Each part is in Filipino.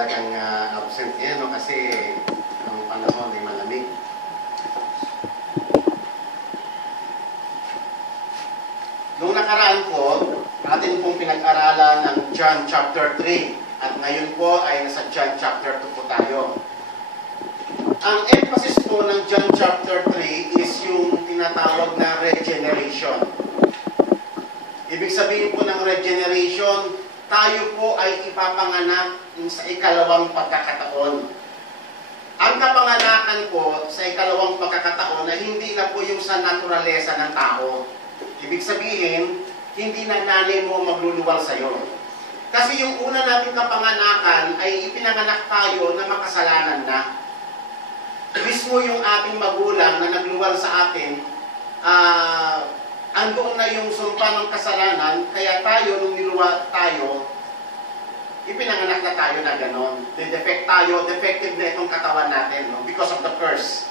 talagang absent yan, no? Kasi ang panahon ay malamig. Noong nakaraan po, atin pong pinag-aralan ng John chapter 3. At ngayon po ay nasa John chapter 2 po tayo. Ang emphasis po ng John chapter 3 is yung tinatawag na regeneration. Ibig sabihin po ng regeneration, tayo po ay ipapanganak sa ikalawang pagkakataon. Ang kapanganakan po sa ikalawang pagkakataon na hindi na po yung sa naturalesa ng tao. Ibig sabihin, hindi na nanay mo magluluwal sa'yo. Kasi yung una nating kapanganakan ay ipinanganak tayo na makasalanan na. Mismo yung ating magulang na nagluwal sa atin, andoon na yung sumpa ng kasalanan, kaya tayo, nung niluwa tayo, ipinanganak na tayo na ganon. Defect tayo, defective na itong katawan natin, no? Because of the curse.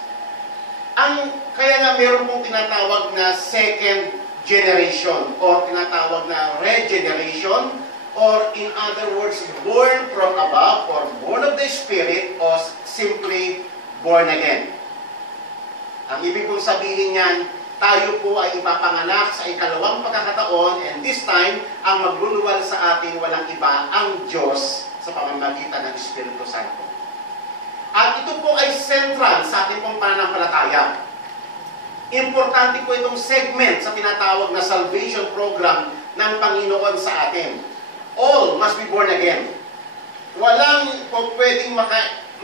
Kaya nga meron pong tinatawag na second generation or tinatawag na regeneration or in other words, born from above or born of the Spirit or simply born again. Ang ibig kong sabihin niyan, tayo po ay ipapanganak sa ikalawang pagkakataon and this time, ang magluluwal sa atin walang iba, ang Diyos sa pamamagitan ng Espiritu Santo. At ito po ay central sa ating pong pananampalataya. Importante po itong segment sa tinatawag na salvation program ng Panginoon sa atin. All must be born again. Walang po pwedeng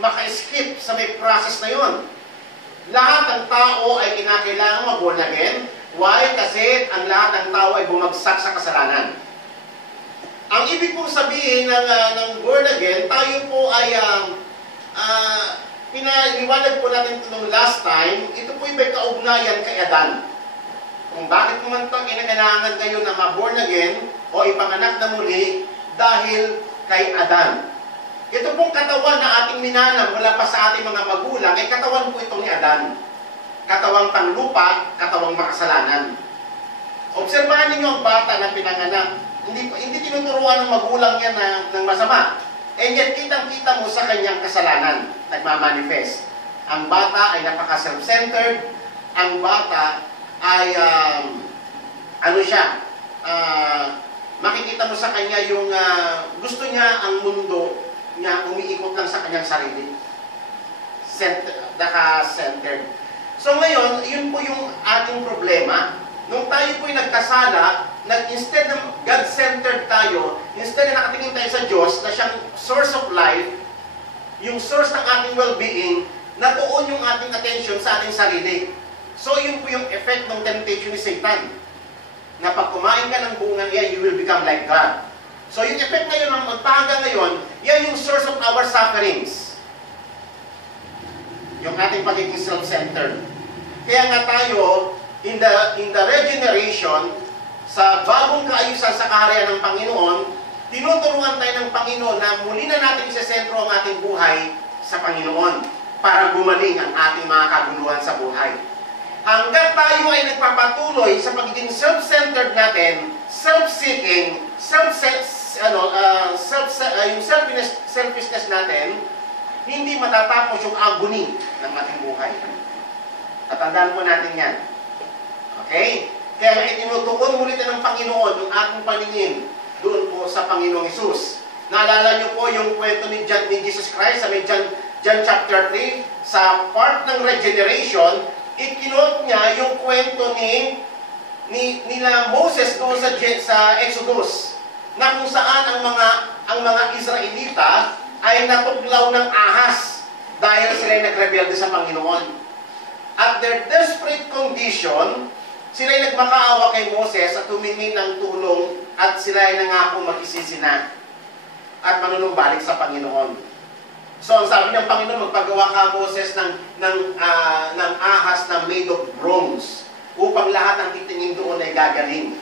maka-skip sa may process na yon. Lahat ng tao ay kinakailangan mag-born again. Why? Kasi ang lahat ng tao ay bumagsak sa kasalanan. Ang ibig pong sabihin ng born again, tayo po ay pinaliwanag po natin ito nung last time, ito po yung may kaugnayan kay Adan. Kung bakit naman ito kinakailangan kayo na ma-born again o ipanganak na muli dahil kay Adan. Ito pong katawan na ating minanam mula pa sa ating mga magulang, ay katawan po ito ni Adan. Katawang panglupa, katawang makasalanan. Obserbahan ninyo ang bata na pinanganak. Hindi tinuturuan ng magulang yan ng masama. And yet, kitang-kita mo sa kanyang kasalanan, nagmamanifest. Ang bata ay napaka-self-centered. Ang bata ay, makikita mo sa kanya yung gusto niya ang mundo niya umiikot lang sa kanyang sarili. Naka-centered. So ngayon, yun po yung ating problema. Nung tayo po'y nagkasala, instead na God-centered tayo, instead na nakatingin tayo sa Diyos, na siyang source of life, yung source ng ating well-being, natuon yung ating attention sa ating sarili. So yun po yung effect ng temptation ni Satan. Na pag kumain ka ng bungang yan, you will become like God. So yung effect ngayon, ng magpahaga ngayon, yan yung source of our sufferings. Yung ating pagiging self-centered. Kaya nga tayo, in the regeneration, sa bagong kaayusan sa kaharian ng Panginoon, tinuturuan tayo ng Panginoon na muli na natin isesentro ang ating buhay sa Panginoon para gumaling ang ating mga kaguluhan sa buhay. Hanggat tayo ay nagpapatuloy sa pagiging self-centered natin, self-seeking, yung selfishness natin, hindi matatapos yung agony ng ating buhay. At tandaan po natin yan. Okay? Kaya itinutuon muli ng Panginoon yung ating paningin doon po sa Panginoong Hesus. Naalala niyo po yung kwento ni Jesus Christ sa John chapter 3, sa part ng regeneration, ikinot niya yung kwento nila Moses doon sa Exodus, na kung saan ang mga Israelita ay natuglaw ng ahas dahil sila ay nagrebelde sa Panginoon. At their desperate condition, sila ay nagmakaawa kay Moses at humingi ng tulong at sila ay nangako mag-isisi na at manunumbalik sa Panginoon. So, ang sabi ng Panginoon, magpagawa ka, Moses, ng ahas na made of bronze upang lahat ng titingin doon ay gagaling.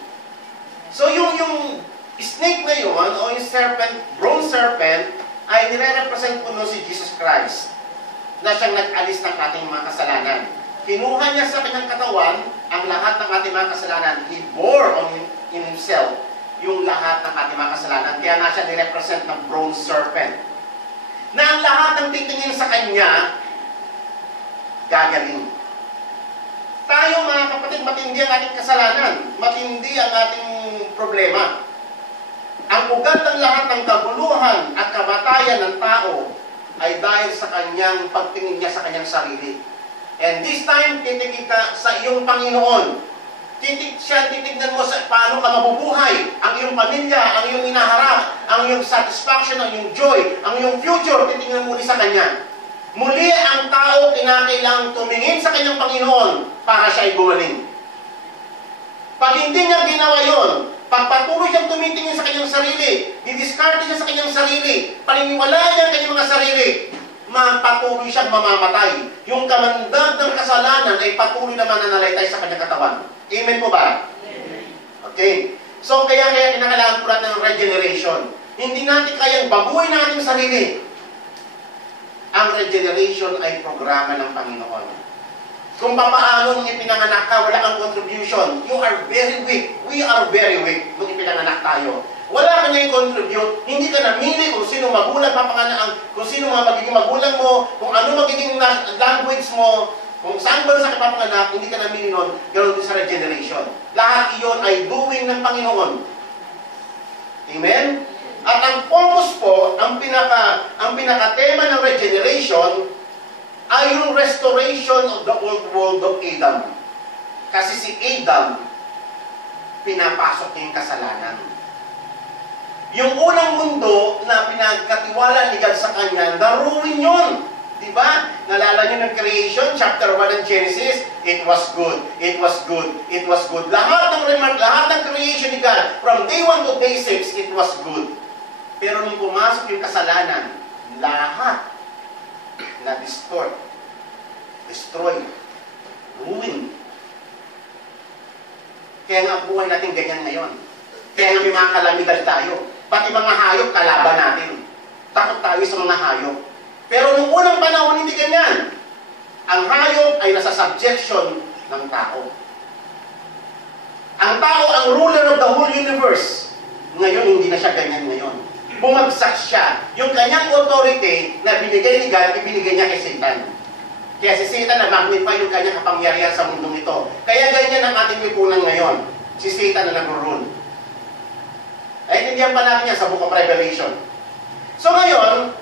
So, yung snake na yun, o yung serpent, bronze serpent, ay nire-represent po si Jesus Christ na siyang nag-alis ng ating mga kasalanan. Kinuha niya sa kanyang katawan ang lahat ng ating mga kasalanan. He bore in himself yung lahat ng ating mga kasalanan. Kaya nga siya nirepresent ng bronze serpent. na ang lahat ng titingin sa Kanya, gagaling. Tayo mga kapatid, matindi ang ating kasalanan. Matindi ang ating problema. Ang ugat ng lahat ng kaguluhan at kamatayan ng tao ay dahil sa kanyang pagtingin niya sa kanyang sarili. And this time, titigil ka sa iyong Panginoon. Titignan mo sa paano ka mabubuhay, ang iyong pamilya, ang iyong inaharap, ang iyong satisfaction, ang iyong joy, ang iyong future, titignan mo sa Kanya. Muli ang tao kinakailangang tumingin sa kanyang Panginoon para siya ay gumaling. Pag hindi niya ginawa yon, pagpatuloy siyang tumitingin sa kanyang sarili, didiskarte siya sa kanyang sarili, paniniwalaan niya ang kanyang mga sarili, patuloy siyang mamamatay. Yung kamandag ng kasalanan ay patuloy na mananalaytay sa kanyang katawan. Amen po ba? Amen. Okay. So, kaya kinakailangan po natin ng regeneration. Hindi natin kayang baguhin natin sarili. Ang regeneration ay programa ng Panginoon. Kung papaano nung ipinanganak ka, wala kang contribution. You are very weak. We are very weak nung ipinanganak tayo. Wala ka na i-contribute, hindi ka namili kung sino magulang papanganak, kung sino mga magiging magulang mo, kung ano magiging language mo, kung saan ba sa kapapanganak, hindi ka namili nun, ganoon din sa regeneration. Lahat iyon ay doing ng Panginoon. Amen? At ang focus po, ang pinaka-tema ng regeneration ay yung restoration of the old world of Adam. Kasi si Adam, pinapasok niya yung kasalanan. Yung unang mundo na pinagkatiwala ni God sa kanya, naruin yun. Diba? Nalala niyo ng creation, chapter 1 ng Genesis, it was good, it was good, it was good. Lahat ng creation ni God, from day 1 to day 6, it was good. Pero nung pumasok yung kasalanan, lahat na-distort, destroy, ruin. Kaya nga ang buhay natin ganyan ngayon. Kaya nga may mga kalamidad tayo. Pati mga hayop, kalaban natin. Takot tayo sa mga hayop. Pero nung unang panahon, hindi ganyan. Ang hayop ay nasa subjection ng tao. Ang tao, ang ruler of the whole universe. Ngayon, hindi na siya ganyan ngayon. Bumagsak siya. Yung kanyang authority na binigay ni God, ibinigay niya kay Satan. Kaya si Satan na-magnify yung kanyang kapangyarihan sa mundong ito. Kaya ganyan ang ating lipunan ngayon. Si Satan na nag-rule. Ay, hindi pa natin yan sa Book of Revelation. So ngayon,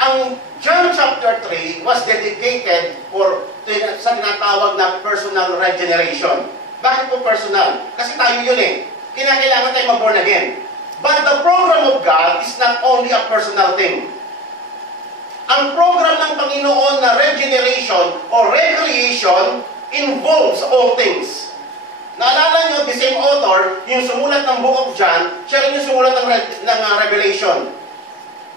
ang John chapter 3 was dedicated sa tinatawag na personal regeneration. Bakit po personal? Kasi tayo yun eh. Kinakailangan tayo mag-born again. But the program of God is not only a personal thing. Ang program ng Panginoon na regeneration or recreation involves all things. Naalala nyo, the same author, yung sumulat ng Book of John, siya rin yung sumulat ng Revelation.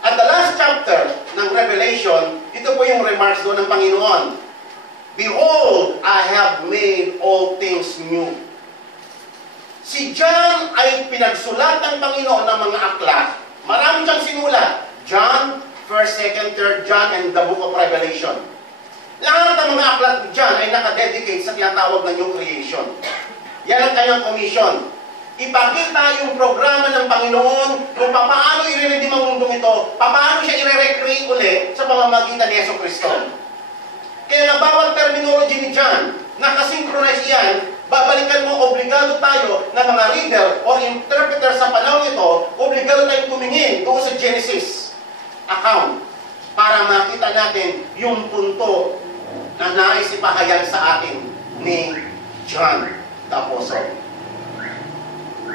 At the last chapter ng Revelation, ito po yung remarks doon ng Panginoon. Behold, I have made all things new. Si John ay pinagsulat ng Panginoon ng mga aklat. Marami siyang sinulat. John, 1st, 2nd, 3rd John, and the Book of Revelation. Lahat ng mga aklat ni John ay nakadedicate sa tinatawag na new creation. Yan ang kanyang commission. Ipakita yung programa ng Panginoon kung paano i-redeem ang mundong ito, paano siya i-recreate ulit sa pamamagitan ni Jesucristo. Kaya na bawat terminology ni John, nakasynchronize yan, babalikan mo, obligado tayo na mga reader o interpreter sa panahon ito, obligado tayong tumingin doon sa Genesis account para makita natin yung punto na nais ipahayag sa atin ni John the Apostle.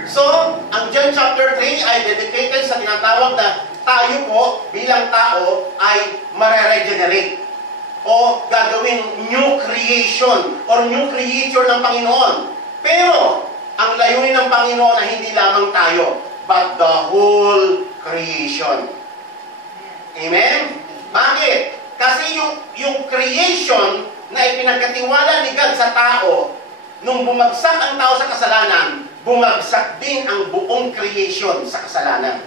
So, ang John chapter 3 ay dedicated sa tinatawag na tayo po bilang tao ay mare-regenerate o gagawing new creation or new creature ng Panginoon. Pero, ang layunin ng Panginoon ay hindi lamang tayo, but the whole creation. Amen? Bakit? Kasi yung creation na ipinagkatiwala ni God sa tao, nung bumagsak ang tao sa kasalanan, bumagsak din ang buong creation sa kasalanan.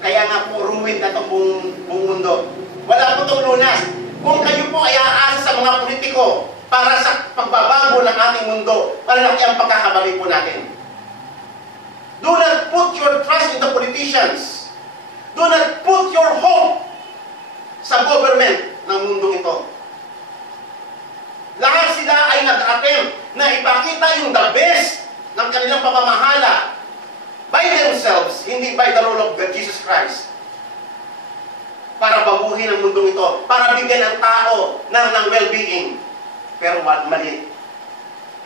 Kaya nga po, ruined na itong buong mundo. Wala po itong lunas. Kung kayo po ay aasa sa mga politiko para sa pagbabago ng ating mundo, malaki ang pagkakamali po natin. Do not put your trust in the politicians. Do not put your hope sa government ng mundong ito. Lahat sila ay nag-attempt na ipakita yung the best ng kanilang pamamahala by themselves, hindi by the rule of Jesus Christ. Para baguhin ang mundong ito, para bigyan ang tao ng well-being. Pero mali.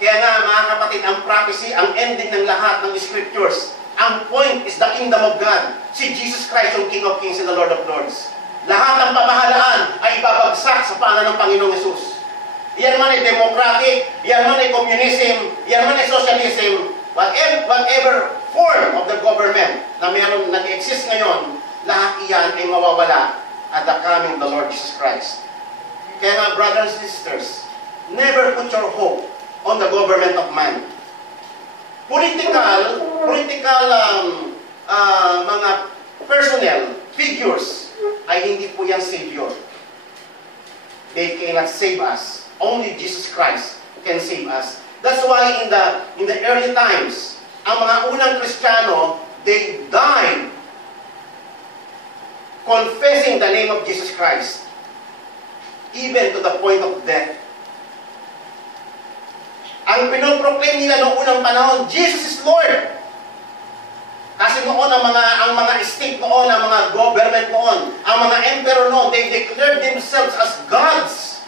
Kaya nga, mga kapatid, ang prophecy, ang ending ng lahat ng scriptures, ang point is the kingdom of God. Si Jesus Christ, yung King of Kings and the Lord of Lords. Lahat ng pamahalaan ay ibabagsak sa paanan ng Panginoong Yesus. Yan man ay democratic, yan man ay communism, yan man ay socialism, whatever form of the government na meron nag-exist ngayon, lahat iyan ay mawawala at the coming of the Lord Jesus Christ. Kaya nga, brothers and sisters, never put your hope on the government of man. Political mga personnel, figures, ay hindi po yan savior. They cannot save us. Only Jesus Christ can save us. That's why in the early times, ang mga unang Kristiyano, they died confessing the name of Jesus Christ, even to the point of death. Ang pinoproclaim nila noong unang panahon, Jesus is Lord. Kasi noon ang mga state noon, ang mga government noon, ang mga emperor noon, they declared themselves as gods.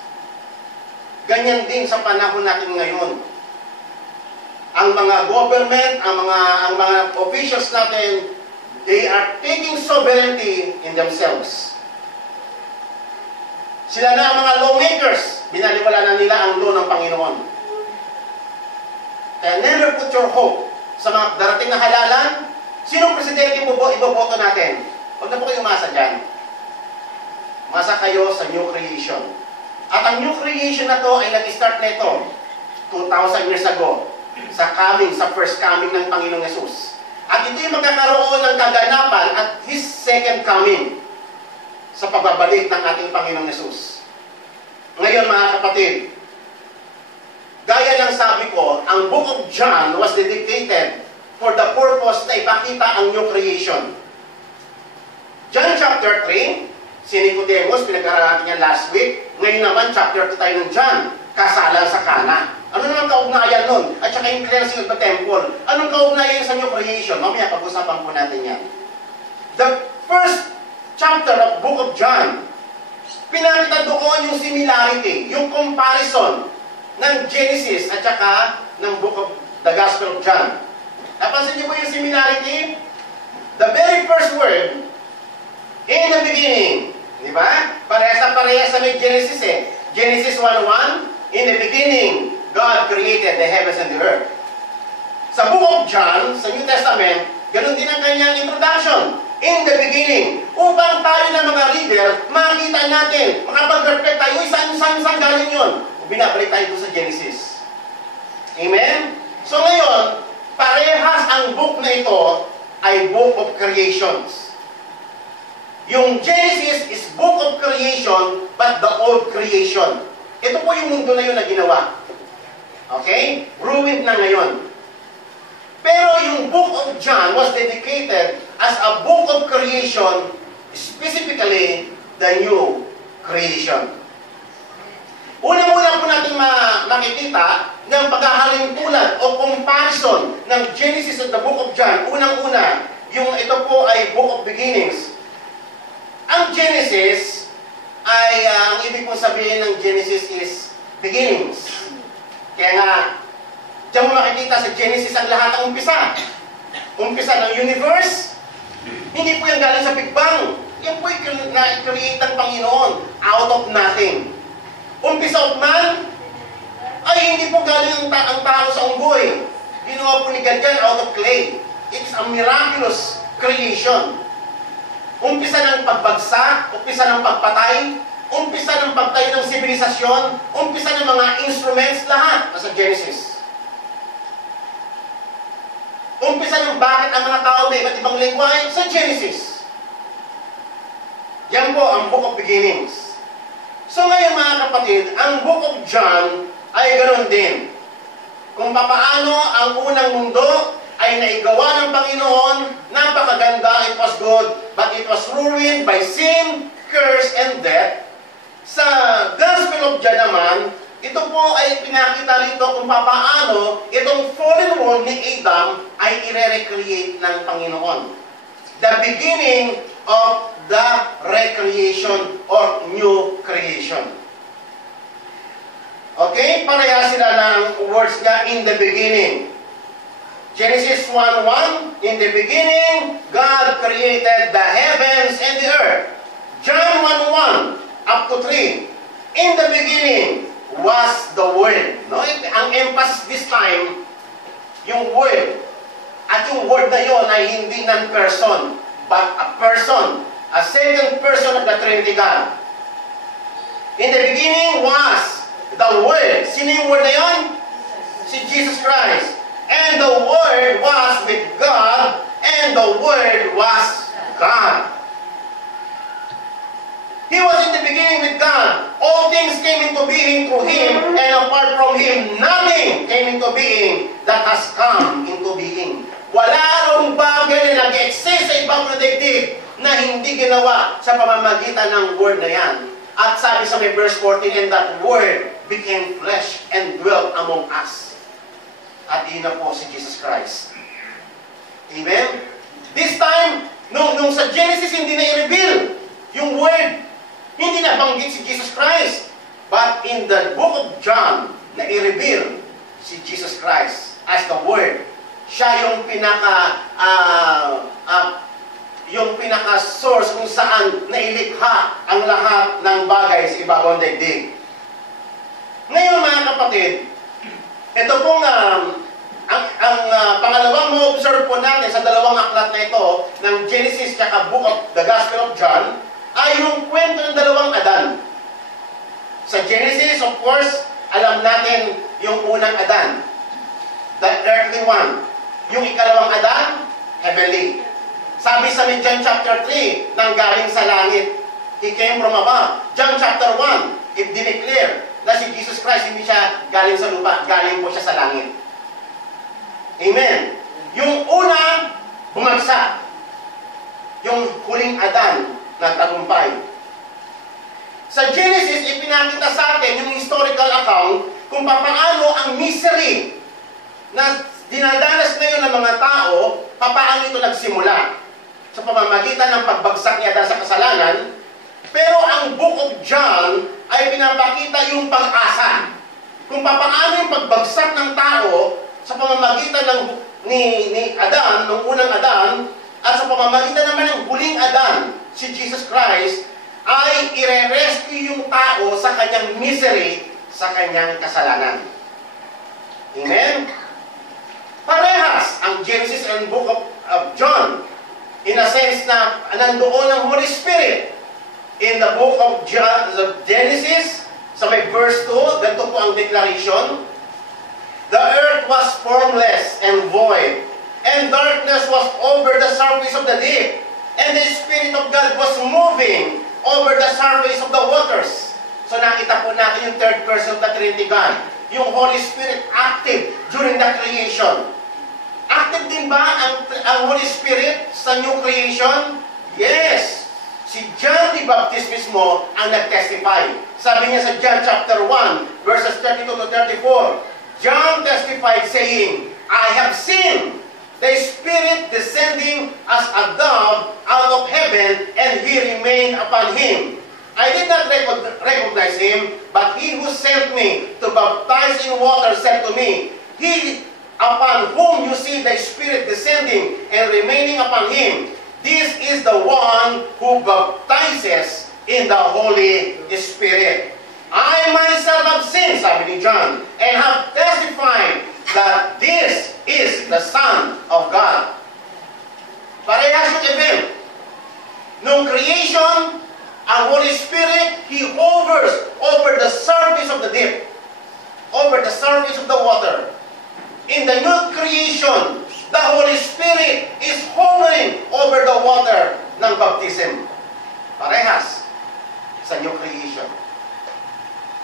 Ganyan din sa panahon natin ngayon. Ang mga government, ang mga officials natin, they are taking sovereignty in themselves. Sila na ang mga lawmakers, binaliwala na nila ang law ng Panginoon. Kaya never put your hope sa mga darating na halalan. Sinong presidente mo iboboto natin? Huwag na po kayo umasa dyan. Umasa kayo sa new creation. At ang new creation na to ay nag-start nito 2,000 years ago sa first coming ng Panginoong Yesus. At ito yung magkakaroon ng kaganapan at His second coming sa pagbabalik ng ating Panginoong Yesus. Ngayon, mga kapatid, gaya ng sabi ko, ang Book of John was dedicated for the purpose na ipakita ang new creation. John chapter 3, si Nicodemus, pinag-aralan niya last week. Ngayon naman, chapter 2 tayo ng John, kasalan sa Kana. Ano naman kaugnayan nun? At saka yung cleansing of the temple. Anong kaugnayan sa new creation? Mamaya, pag-usapan po natin yan. The first chapter of Book of John, pinakita doon yung similarity, yung comparison ng Genesis at saka ng Book of the Gospel of John. Napansin niyo po yung similarity? The very first word, in the beginning. Di ba? Parehas sa may Genesis eh. Genesis 1:1, in the beginning, God created the heavens and the earth. Sa Book of John, sa New Testament, ganun din ang kanyang introduction. In the beginning. Upang tayo na mga reader, makita natin, makapag-reflect tayo, saan galing yun? Binabalik tayo sa Genesis. Amen? So ngayon, parehas ang book na ito ay Book of Creations. Yung Genesis is Book of Creation, but the old creation. Ito po yung mundo na yun na ginawa. Okay? Ruined na ngayon. Pero yung Book of John was dedicated as a book of creation, specifically the new creation. Una-una po natin makikita ng paghahalintulad o comparison ng Genesis at the Book of John. Unang-una, yung ito po ay Book of Beginnings. Ang Genesis ay, ang ibig pong sabihin ng Genesis is beginnings. Kaya nga, diyan mo makikita sa Genesis ang lahat ng umpisa. Umpisa ng universe, hindi po yung galing sa Big Bang. Yan po yung na-create ng Panginoon out of nothing. Umpisa of man, ay hindi po galing ang tao sa unggoy. Ginawa po ni God yan out of clay. It's a miraculous creation. Umpisa ng pagbagsak, umpisa ng pagpatay, umpisa ng pagtayo ng sibilisasyon, umpisa ng mga instruments, lahat nasa Genesis. Umpisa ng bakit ang mga tao may iba't ibang lengguwahe sa Genesis. Yan po ang Book of Beginnings. So ngayon mga kapatid, ang Book of John ay ganoon din. Kung papaano ang unang mundo ay naigawa ng Panginoon, napakaganda, it was good, but it was ruined by sin, curse, curse and death. Sa Gospel of John naman, ito po ay pinakita rito kung paano itong fallen world ni Adam ay i-recreate ng Panginoon. The beginning of the recreation or new creation. Okay? Pareha sila ng words niya, in the beginning. Genesis 1:1, in the beginning, God created the heavens and the earth. John 1:1 up to 3, in the beginning was the Word. No? Ang emphasis this time, yung Word. At yung Word na yon ay hindi non-person, but a person, a second person of the Trinity God. In the beginning was the Word. Sino yung Word na yon? Si Jesus Christ. And the Word was with God, and the Word was God. He was in the beginning with God. All things came into being through Him, and apart from Him, nothing came into being that has come into being. Wala rong bagay na nag-exist sa ibang daigdig na hindi ginawa sa pamamagitan ng Word na yan. At sabi sa may verse 14, and that Word became flesh and dwelt among us. At iyon na po si Jesus Christ. Amen? This time, nung sa Genesis, hindi na i-reveal yung Word. Hindi na banggit si Jesus Christ. But in the book of John, na i-reveal si Jesus Christ as the Word. Siya yung pinaka-source kung saan nailikha ang lahat ng bagay sa ibabaw ng daigdig. Ngayon mga kapatid, ito pong pangalawang ma-observe po natin sa dalawang aklat na ito ng Genesis at book of the Gospel of John ay yung kwento ng dalawang Adan. Sa Genesis, of course, alam natin yung unang Adan, the earthly one. Yung ikalawang Adan, heavenly. Sabi sa John chapter 3, nanggaling sa langit. He came from above. John chapter 1, it dineclare na si Jesus Christ hindi siya galing sa lupa, galing po siya sa langit. Amen. Yung una, bumagsak. Yung huling Adan, nagtagumpay. Sa Genesis, ipinakita sa atin yung historical account kung paano ang misery na dinadanas ngayon ng mga tao, paano ito nagsimula sa pamamagitan ng pagbagsak ni Adan sa kasalanan. Pero ang Book of John ay pinapakita yung pag-asa. Kung paano yung pagbagsak ng tao sa pamamagitan ni Adan, ng unang Adan, at sa pamamagitan naman ng huling Adan, si Jesus Christ, ay ire-rescue yung tao sa kanyang misery, sa kanyang kasalanan. Amen? Parehas ang Genesis and Book of John, in a sense na nandoon ang Holy Spirit. In the book of Genesis, sa may verse 2, ganito po ang declaration, the earth was formless and void, and darkness was over the surface of the deep, and the Spirit of God was moving over the surface of the waters. So nakita po natin yung third person of the Trinity God, yung Holy Spirit active during the creation. Active din ba ang Holy Spirit sa new creation? Yes! Si John the Baptist mismo ang nag-testify. Sabi niya sa John chapter 1, verses 32 to 34, John testified saying, I have seen the Spirit descending as a dove out of heaven, and He remained upon Him. I did not recognize Him, but He who sent me to baptize in water said to me, He upon whom you see the Spirit descending and remaining upon Him, this is the one who baptizes in the Holy Spirit. I myself have seen, sabi ni John, and have testified that this is the Son of God. Parehas yung event. Nung creation, ang Holy Spirit, He hovers over the surface of the deep, over the surface of the water. In the new creation, the Holy Spirit is hovering over the water ng baptism. Parehas sa new creation.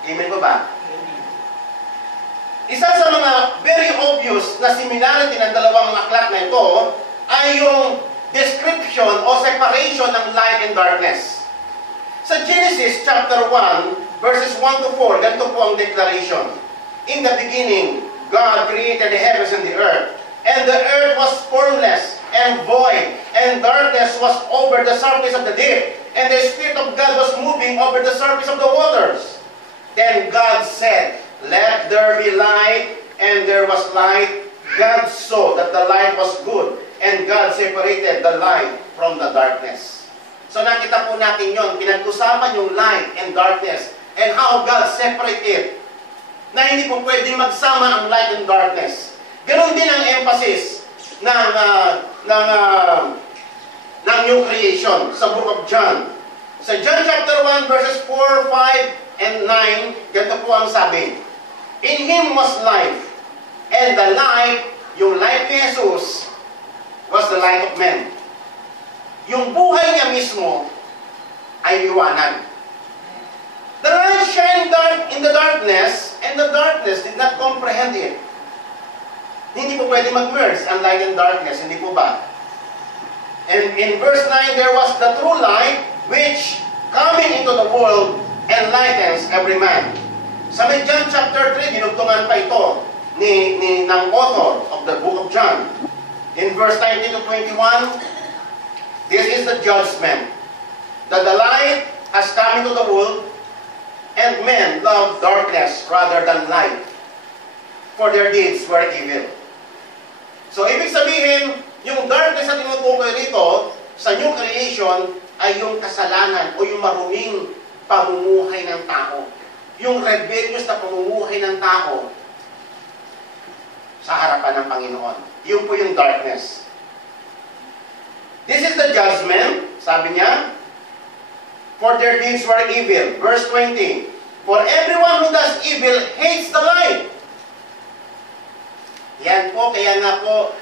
Amen po ba? Isa sa mga very obvious na similarity ng dalawang aklat na ito ay yung description o separation ng light and darkness. Sa Genesis chapter 1, verses 1 to 4, ganito po ang declaration. In the beginning, God created the heavens and the earth. And the earth was formless and void, and darkness was over the surface of the deep. And the Spirit of God was moving over the surface of the waters. Then God said, "Let there be light," and there was light. God saw that the light was good, and God separated the light from the darkness. So nakita po natin yon, pinag-usapan yung light and darkness, and how God separated, na hindi po pwedeng magsama ang light and darkness. Ganon din ang emphasis ng new creation sa book of John. Sa John chapter 1 verses 4, 5, and 9, ganito po ang sabi. In Him was life, and the light, yung light ni Jesus, was the light of men. Yung buhay niya mismo ay liwanag. The light shined in the darkness, and the darkness did not comprehend it. Hindi po pwede mag-merge ang light and darkness, hindi po ba? And in verse 9, there was the true light, which coming into the world, enlightens every man. Sa may John chapter 3, dinugtungan pa ito ng author of the book of John. In verse 19 to 21, this is the judgment, that the light has come into the world, and men love darkness rather than light, for their deeds were evil. So, ibig sabihin, yung darkness na tinutukoy dito sa new creation ay yung kasalanan o yung maruming pamumuhay ng tao. Yung rebellious na pamumuhay ng tao sa harapan ng Panginoon. Yun po yung darkness. This is the judgment, sabi niya, for their deeds were evil. Verse 20, for everyone who does evil hates the light. Yan po, kaya nga po,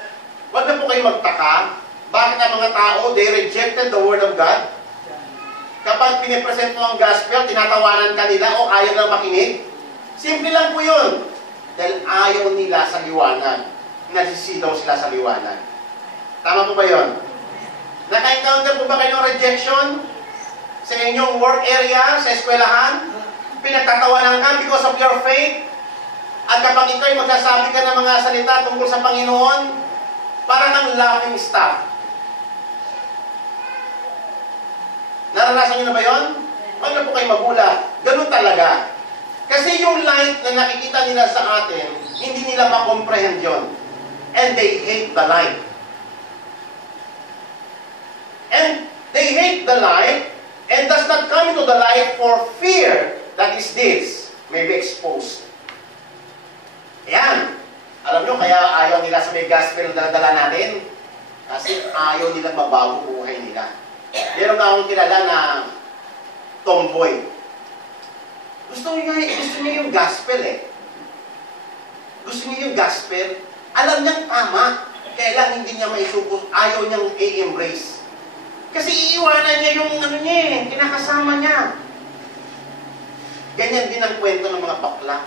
wag na po kayo magtaka. Bakit ang mga tao, they rejected the Word of God? Kapag pinipresent mo ang gospel, tinatawanan ka nila o ayaw lang makinig? Simple lang po yun. Dahil ayaw nila sa liwanag. Nasisidaw sila sa liwanag. Tama po ba yun? Naka-encounter po ba kayo ng rejection sa inyong work area, sa eskwelahan? Pinagtatawanan ka because of your faith? At kapag ikaw ay magsasabi ka ng mga salita tungkol sa Panginoon, parang ang laughing stock. Naranasan niyo na ba yun? Huwag na po kayo magulat. Ganun talaga. Kasi yung light na nakikita nila sa atin, hindi nila makomprehend yun. And they hate the light. And they hate the light and does not come into the light for fear that his deeds may be exposed. Ayan. Alam nyo, kaya ayaw nila sa may gospel na dala natin. Kasi ayaw nilang mabago buhay nila. Meron na akong kilala na tomboy. Gusto niya yung gospel eh. Gusto niya yung gospel. Alam niyang tama. Kaya lang hindi niya maisupos. Ayaw niyang i-embrace. Kasi iiwanan niya yung kinakasama niya. Ganyan din ang kwento ng mga bakla.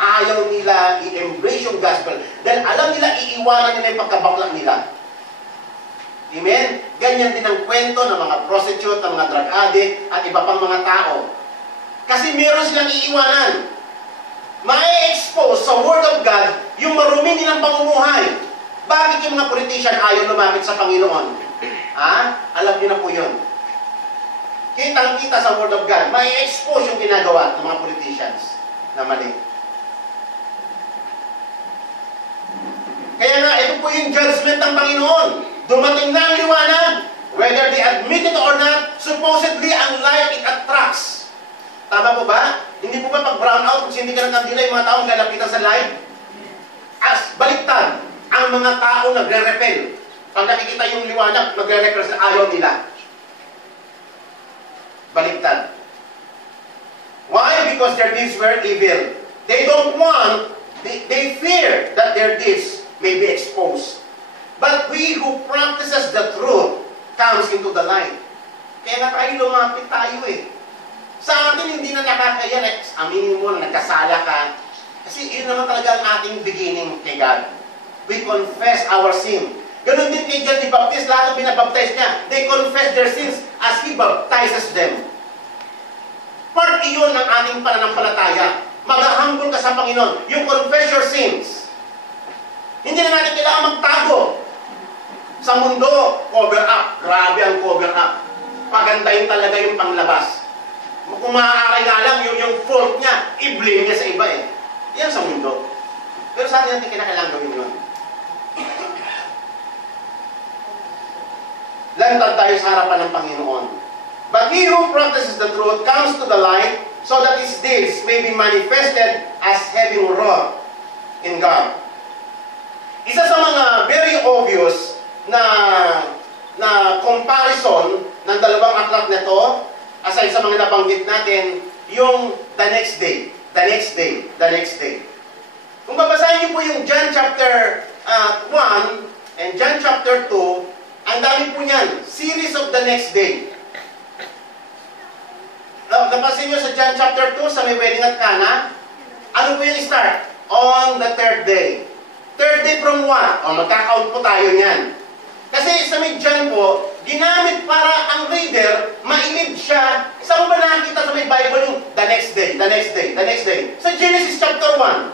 Ayaw nila i-embrace yung gospel dahil alam nila iiwanan nila yung pagkabakla nila. Amen? Ganyan din ang kwento ng mga prostitute, ng mga drug addict, at iba pang mga tao. Kasi meron silang iiwanan. Ma-expose sa Word of God yung marumi nilang pamumuhay. Bakit yung mga politician ayaw lumapit sa Panginoon? Alam niyo na po yun. Kitang-kita sa Word of God, ma-expose yung ginagawa ng mga politicians na mali. Kaya nga, ito po yung judgment ng Panginoon. Dumating na ang liwanag. Whether they admit it or not, supposedly ang light it attracts. Tama po ba? Hindi po ba pag brown out, kung hindi ka nagkandila, yung mga taong lalapitan sa light? As baliktad, ang mga tao nagre-repel. Pag nakikita yung liwanag, magre-repel sa ayaw nila. Baliktad. Why? Because their deeds were evil. They don't want, they fear that their deeds may be exposed. But we who practices the truth comes into the light. Kaya nga tayo lumapit tayo eh. Sa atin hindi na nakakaya na aminin mo na nagkasala ka. Kasi yun naman talaga ang ating beginning kay God. We confess our sin. Ganun din kay John the Baptist, lahat ng binabaptize niya, they confess confess their sins as He baptizes them. Part iyon ng ating pananampalataya. Mag-humble ka sa Panginoon. You confess your sins. Hindi na natin kailangan magtago. Sa mundo, cover up. Grabe ang cover up. Pagandahin talaga yung panglabas. Kung maaari nga lang, yung fault niya, i-blame niya sa iba eh. Yan sa mundo. Pero sa atin natin kinakailangan gawin yun. Lantad tayo sa harapan ng Panginoon. But he who practices the truth comes to the light so that his deeds may be manifested as having wrought in God. Isa sa mga very obvious na comparison ng dalawang aklat nito, aside sa mga nabanggit natin, yung the next day, the next day, the next day. Kung babasahin niyo po yung John chapter 1 and John chapter 2, ang dami po niyan, series of the next day. Napansin niyo sa John chapter 2, sa may wedding at Cana, ano po yung start? On the third day. Third day from what? O, magkakount po tayo niyan. Kasi sa may John po, ginamit para ang reader, mailid siya. Saan ba nakita sa may Bible yung the next day, the next day, the next day? Sa Genesis chapter 1.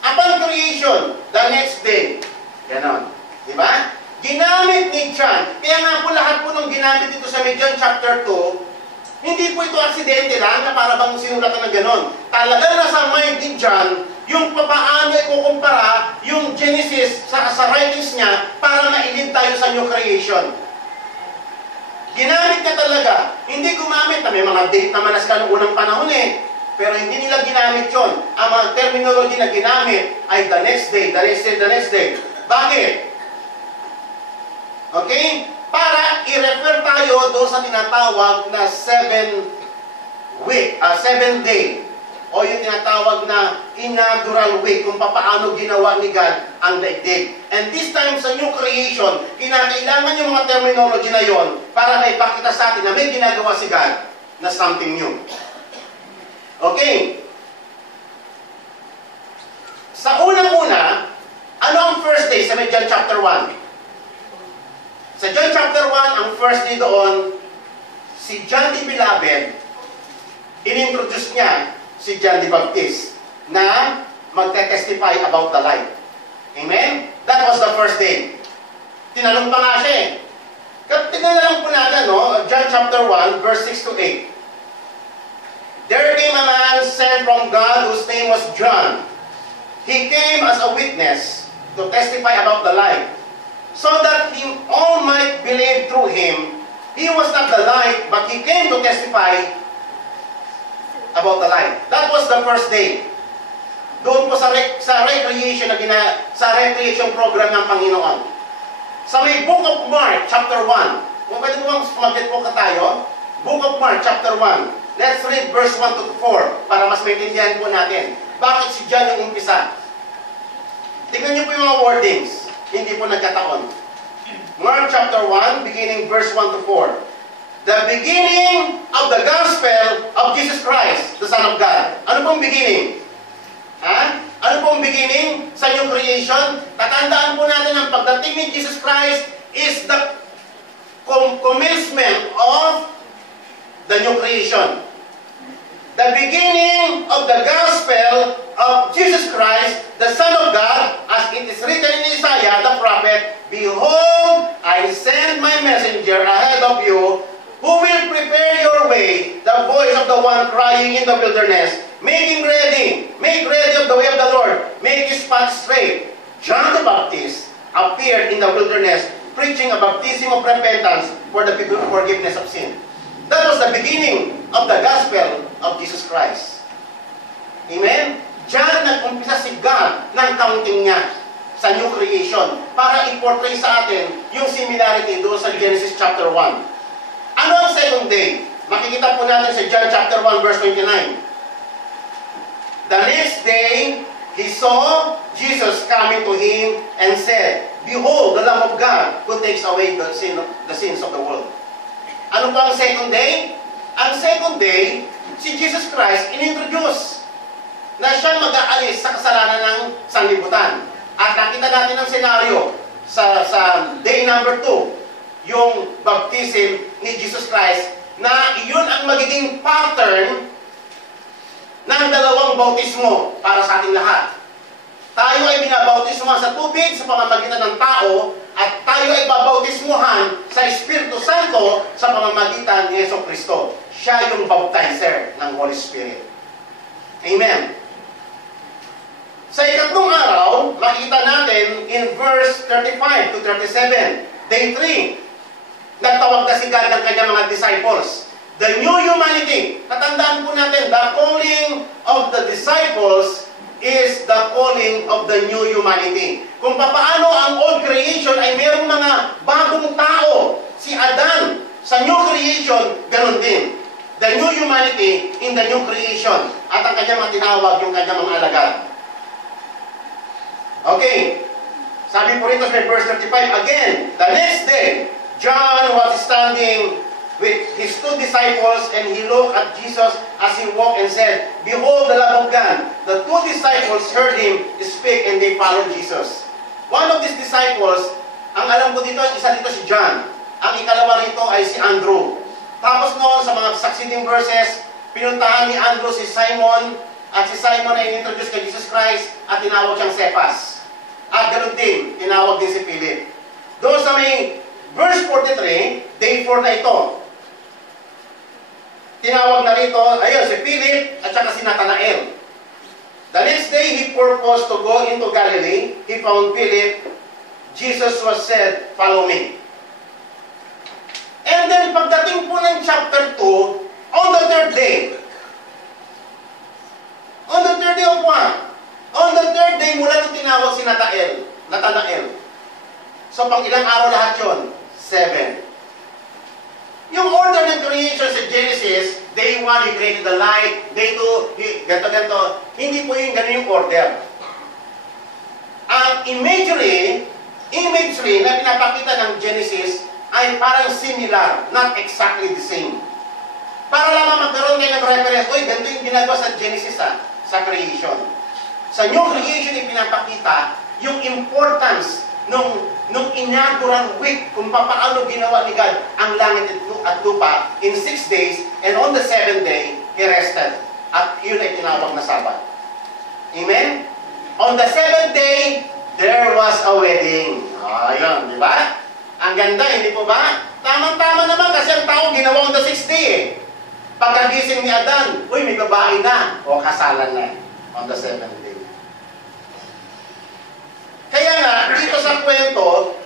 Upon creation, the next day. Ganon. Diba? Ginamit ni John. Kaya nga po lahat po nung ginamit dito sa may John chapter 2, hindi po ito aksidente lang na para bang sinulatan ng ganon. Talaga nasa mind ni John yung papaano ikukumpara yung Genesis sa writings niya para mailid tayo sa new creation. Ginamit niya talaga. Hindi gumamit na may mga date naman na sila noong unang panahon eh. Pero hindi nila ginamit yon. Ang mga terminology na ginamit ay the next day, the next day, the next day. Bakit? Okay? Para i-refer tayo doon sa tinatawag na 7 day. O yung tinatawag na inaugural week, kung paano ginawa ni God ang daigdig. And this time sa new creation, kinakailangan yung mga terminology na yon para maipakita sa atin na may ginagawa si God na something new. Okay. Sa unang-una, ano ang first day sa John chapter 1? Sa John chapter 1, ang first day doon, si John the Beloved, inintroduce niya si John the Baptist na magte-testify about the light. Amen? That was the first day. Tinanong pa nga siya eh. Tignan na lang po natin, no? John chapter 1, verse 6 to 8. There came a man sent from God whose name was John. He came as a witness to testify about the light, so that all might believe through him. He was not the light, but he came to testify about the light. That was the first day. Doon po sa recreation sa recreation program ng Panginoon. Sa may Book of Mark, chapter 1. Kung pwede po sumabit po ka tayo, Book of Mark, chapter 1. Let's read verse 1 to 4 para mas maintindihan po natin. Bakit si John yung umpisa? Tingnan niyo po yung mga wordings. Hindi po nagkataon. Mark chapter 1, beginning verse 1 to 4. The beginning of the gospel of Jesus Christ, the Son of God. Ano pong beginning? Ha? Ano pong beginning sa new creation? Tatandaan po natin ang pagdating ni Jesus Christ is the commencement of the new creation. The beginning of the gospel of Jesus Christ, the Son of God, as it is written in Isaiah the prophet, Behold, I send my messenger ahead of you, who will prepare your way, the voice of the one crying in the wilderness, make ready of the way of the Lord, make his path straight. John the Baptist appeared in the wilderness, preaching a baptism of repentance for the forgiveness of sin. That was the beginning of the gospel of Jesus Christ. Amen? Diyan nag-umpisa si God ng counting niya sa new creation para i-portray sa atin yung similarity doon sa Genesis chapter 1. Ano ang second day? Makikita po natin sa John chapter 1 verse 29. The next day, he saw Jesus coming to him and said, Behold, the Lamb of God who takes away the sins of the world. Ano pa ang second day? Ang second day, si Jesus Christ inintroduce na siya mag-aalis sa kasalanan ng sanglibutan. At nakita natin ang senaryo sa day number 2. yung baptism ni Jesus Christ na iyon ang magiging pattern ng dalawang bautismo para sa ating lahat. Tayo ay binabautismuhan sa tubig sa pamamagitan ng tao at tayo ay babautismuhan sa Espiritu Santo sa pamamagitan ni Yesu Kristo. Siya yung baptizer ng Holy Spirit. Amen. Sa ikatlong araw, makita natin in verse 35 to 37, day 3, nagtawag na si God ng kanyang mga disciples. The new humanity. Natandaan po natin, the calling of the disciples is the calling of the new humanity. Kung paano ang old creation ay mayroong mga bagong tao. Si Adan, sa new creation, ganun din. The new humanity in the new creation. At ang kanyang mga tinawag, yung kanyang mga alagad. Okay. Sabi po rito sa verse 35, again, the next day, John was standing with his two disciples, and he looked at Jesus as he walked and said, behold the Lamb of God. The two disciples heard him speak, and they followed Jesus. One of these disciples, ang alam ko dito, isa dito si John. Ang ikalawa rito ay si Andrew. Tapos noon, sa mga succeeding verses, pinuntahan ni Andrew si Simon, at si Simon ay introduce kay Jesus Christ, at tinawag siyang Cephas. At ganoon din, tinawag din si Philip. Doon sa may verse 43, day 4 na ito. Tinawag na rito, ayun, si Philip at saka si Nathanael. The next day, he purposed to go into Galilee. He found Philip. Jesus was said, follow me. And then, pagdating po ng chapter 2, on the third day of what? On the third day, mula nung tinawag si Nathanael. So, pang ilang araw lahat yun? 7. Yung order ng creation sa Genesis, day 1, He created the light. Day 2, ganto. Hindi po yung ganun yung order. Ang imagery na pinapakita ng Genesis ay parang similar, not exactly the same. Para lamang magkaroon kayo ng reference, uy, ganito yung ginagawa sa Genesis sa creation. Sa new creation, ipinapakita yung importance nung inaugural week, kung paano ginawa ni God ang langit at lupa in 6 days, and on the 7th day, He rested. At yun ay tinawag na Sabat. Amen? On the 7th day, there was a wedding. Ayun, di ba? Ang ganda, hindi po ba? Tamang-tama naman kasi ang tao ginawa on the 6th day eh. Pagkagising ni Adan, uy, may babae na. O kasalan na on the 7th day. Kaya nga, dito sa kwento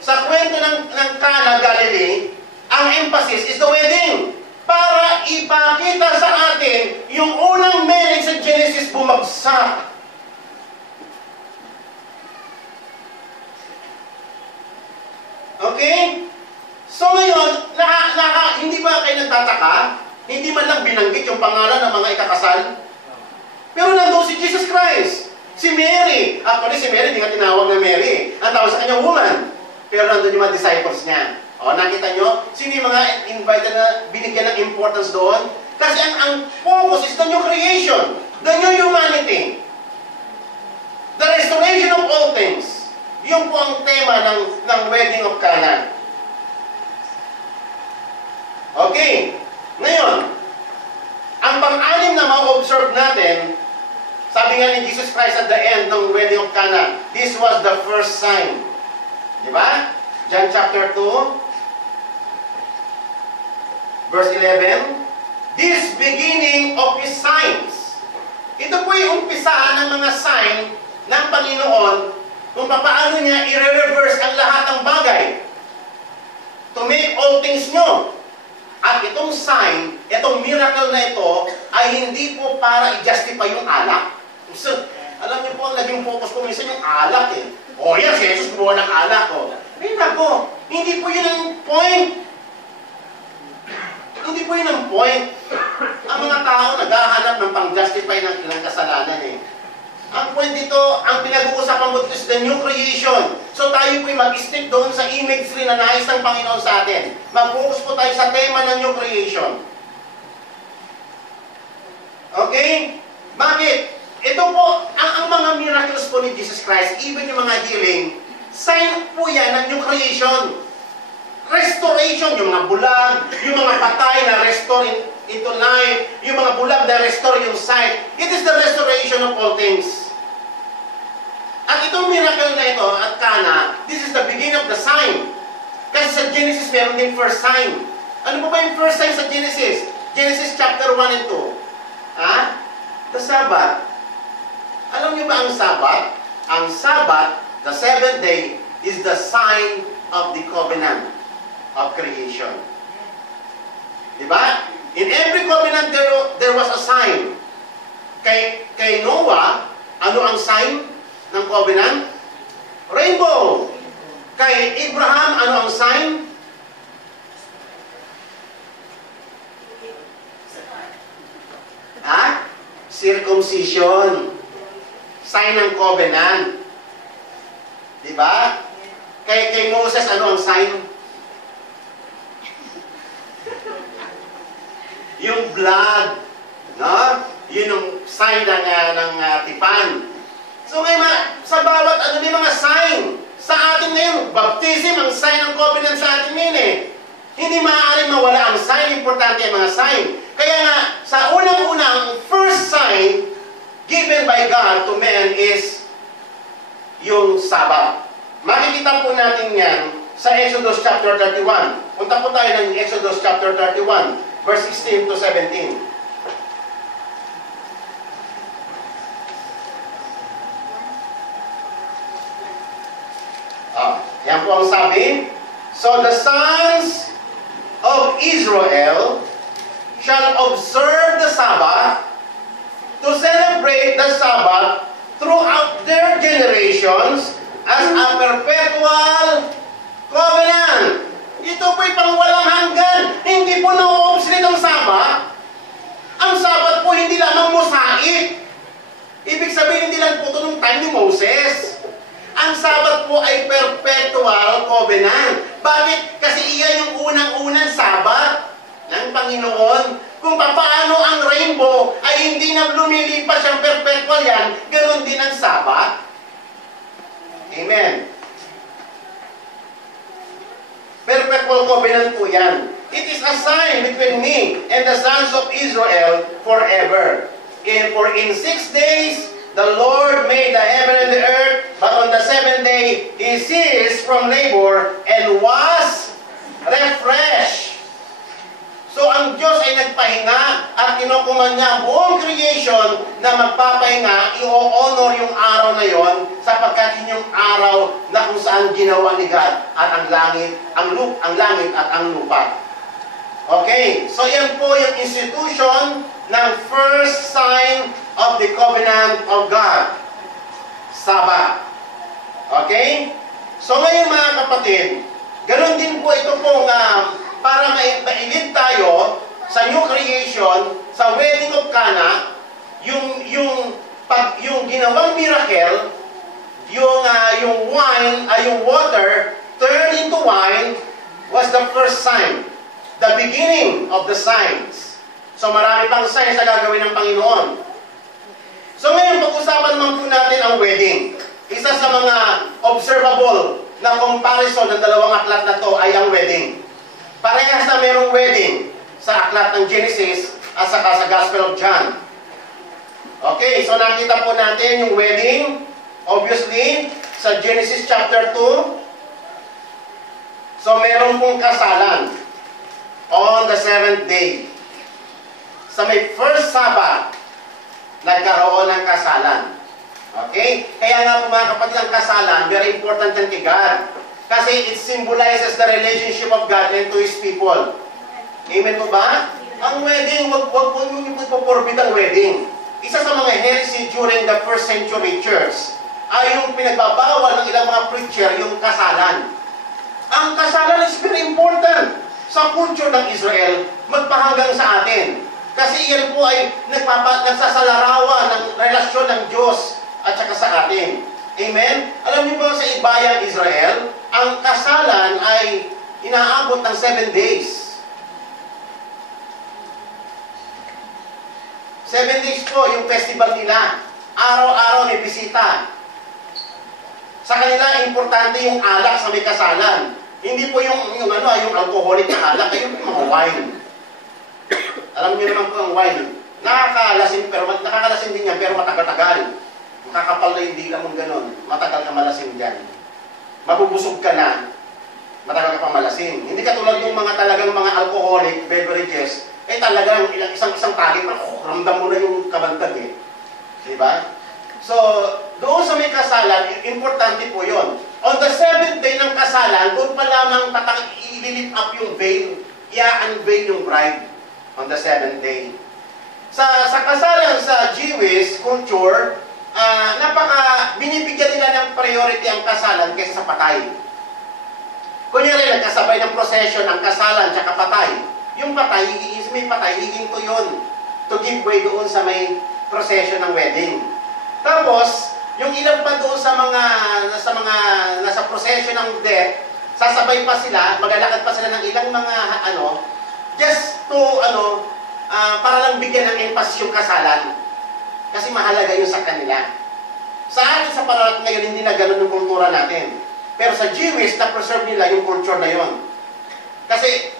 ng Cana, Galilee, ang emphasis is the wedding. Para ipakita sa atin yung unang marriage sa Genesis bumagsak. Okay? So ngayon, hindi ba kayo nagtataka? Hindi man lang binanggit yung pangalan ng mga ikakasal? Pero nandun si Jesus Christ. Si Mary. Actually, si Mary, hindi nga tinawag na Mary. Ang tawag sa kanya, woman. Pero nandun yung mga disciples niya. O, nakita nyo? Sino yung mga invited na binigyan ng importance doon? Kasi ang focus is the new creation. The new humanity. The restoration of all things. Yun po ang tema ng wedding of Cana. Okay. Ngayon, ang pang-anim na ma-observe natin, sabi nga ni Jesus Christ at the end ng wedding of Cana, this was the first sign. Di ba? John chapter 2, verse 11, this beginning of His signs. Ito po yung umpisa ng mga sign ng Panginoon kung paano niya i-reverse ang lahat ng bagay to make all things new. At itong sign, itong miracle na ito, ay hindi po para i-justify yung alak. So, alam niyo po, ang naging focus ko minsan yung alak eh. O yan, si Jesus gumawa ng alak o. Hindi po yun ang point. Hindi po yun ang point. Ang mga tao naghahanap ng pang-justify ng ilang kasalanan eh. Ang point dito, ang pinag-uusapan mo is the new creation. So tayo po'y mag-stick doon sa imagery na nais ng Panginoon sa atin. Mag-focus po tayo sa tema ng new creation. Okay? Bakit? Ito po, ang mga miracles po ni Jesus Christ, even yung mga healing, sign po yan ng new creation. Restoration creation, yung mga bulag, yung mga patay na restore into life, yung mga bulag na restore yung sight. It is the restoration of all things. At itong miracle na ito at Cana, this is the beginning of the sign. Kasi sa Genesis, meron din first sign. Ano ba yung first sign sa Genesis? Genesis chapter 1 and 2. The Sabbath. Alam niyo ba ang Sabbath? Ang Sabbath, the seventh day, is the sign of the covenant of creation. Diba? In every covenant, there was a sign. Kay Noah, ano ang sign ng covenant? Rainbow. Kay Abraham, ano ang sign? Circumcision. Sign ng covenant. Diba? Kay Moses, ano ang sign? Yung blood. No? Yun ang sign ng tipan. So ngayon, sa bawat may mga sign. Sa atin ngayon, baptism ang sign ng covenant sa atin ngayon eh. Hindi maaaring mawala ang sign. Importante ang mga sign. Kaya nga, sa unang-una, ang first sign given by God to man is yung Sabbath. Makikita po natin yan sa Exodus chapter 31. Punta po tayo ng Exodus chapter 31, verse 16 to 17. Yan po ang sabi. So the sons of Israel shall observe the Sabbath to celebrate the Sabbath throughout their generations as a perpetual covenant. Ito po'y pangwalang hanggan. Hindi po na-obsolete ang Sabbath. Ang Sabbath po hindi lamang mosaic. Ibig sabihin hindi lang po ito nung time ni Moses. Ang Sabbath po ay perpetual covenant. Bakit? Kasi iyan yung unang-unang Sabbath ng Panginoon. Kung paano ang rainbow ay hindi na lumilipas siyang perpetual yan, ganoon din ang Sabbath. Amen. Perpetual covenant po yan. It is a sign between me and the sons of Israel forever. For in 6 days, the Lord made the heaven and the earth, but on the seventh day, He ceased from labor and was refreshed. So, ang Diyos ay nagpahinga at kinukuman niya ang buong creation na magpapahinga, i-honor yung araw na yon sapagkat yun yung araw na kung saan ginawa ni God at ang langit at ang lupa. Okay, so yan po yung institution ng first sign of the covenant of God. Sabbath. Okay? So ngayon mga kapatid, ganoon din po ito pong para mailid tayo sa new creation, sa wedding of Cana, yung ginawang miracle, yung wine, yung water turned into wine was the first sign. The beginning of the signs. So marami pang signs na gagawin ng Panginoon. So ngayon, pag-usapan naman po natin ang wedding. Isa sa mga observable na comparison ng dalawang aklat na to ay ang wedding. Parehas na mayroong wedding sa aklat ng Genesis at saka sa Gospel of John. Okay, so nakita po natin yung wedding, obviously, sa Genesis chapter 2. So mayroon pong kasalan on the seventh day. Sa may first Sabbath, nagkaroon ng kasalan. Okay? Kaya nga po mga kapatid, ang kasalan, very important yan kay God. Kasi it symbolizes the relationship of God and to His people. Amen po ba? Ang wedding, wag po nyo ipoporbid ang wedding. Isa sa mga heresy during the first century church ay yung pinagbabawal ng ilang mga preacher, yung kasalan. Ang kasalan is very important sa culture ng Israel, magpahanggang sa atin. Kasi iyan po ay nagsasalarawan ng relasyon ng Diyos at saka sa atin. Amen? Alam niyo ba sa ibayang Israel, ang kasalan ay inaabot ng 7 days. 7 days po yung festival nila. Araw-araw may bisita. Sa kanila, importante yung alak sa may kasalan. Hindi po yung alcoholic na alak, yung mga wine. Alam niyo naman po ang wine. Nakakalasin din yan, pero matagal-tagal. Makakapal na yung dila mong ganun. Matagal ka malasin dyan. Mabubusog ka na, matagal ka pang malasin. Hindi katulad ng mga talagang mga alcoholic beverages, talagang isang tali, ramdam mo na yung kabandag eh. Diba? So, doon sa may kasalan, importante po yon. On the 7th day ng kasalan, doon pa lamang i-lift up yung veil, i-unveil yung bride on the 7th day. Sa kasalan sa Jewish culture, binibigyan nila ng priority ang kasalan kaysa sa patay. Kunyari, nagkasabay ng procession ang kasalan at patay. Yung patay, may patay, hihinto yun to give way doon sa may procession ng wedding. Tapos, yung ilan pa doon sa nasa procession ng death, sasabay pa sila, maglalakad pa sila ng ilang mga just to para lang bigyan ng emphasis yung kasalan. Kasi mahalaga yun sa kanila. Sa atin sa panahon ngayon, hindi na ganun yung kultura natin. Pero sa Jewish, na-preserve nila yung culture na yun. Kasi,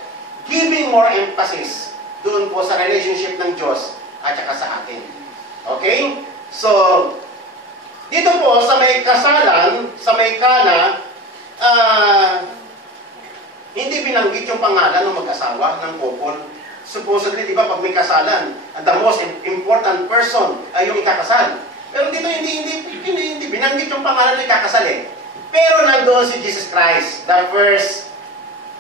giving more emphasis doon po sa relationship ng Diyos at saka sa atin. Okay? So, dito po sa may kasalan, sa may Kana, hindi binanggit yung pangalan ng mag-asawa, ng couple. Supposedly, di ba, pag may kasalan, the most important person ay yung ikakasal. Pero dito hindi binanggit yung pangalan ng ikakasal eh. Pero nandoon si Jesus Christ, the first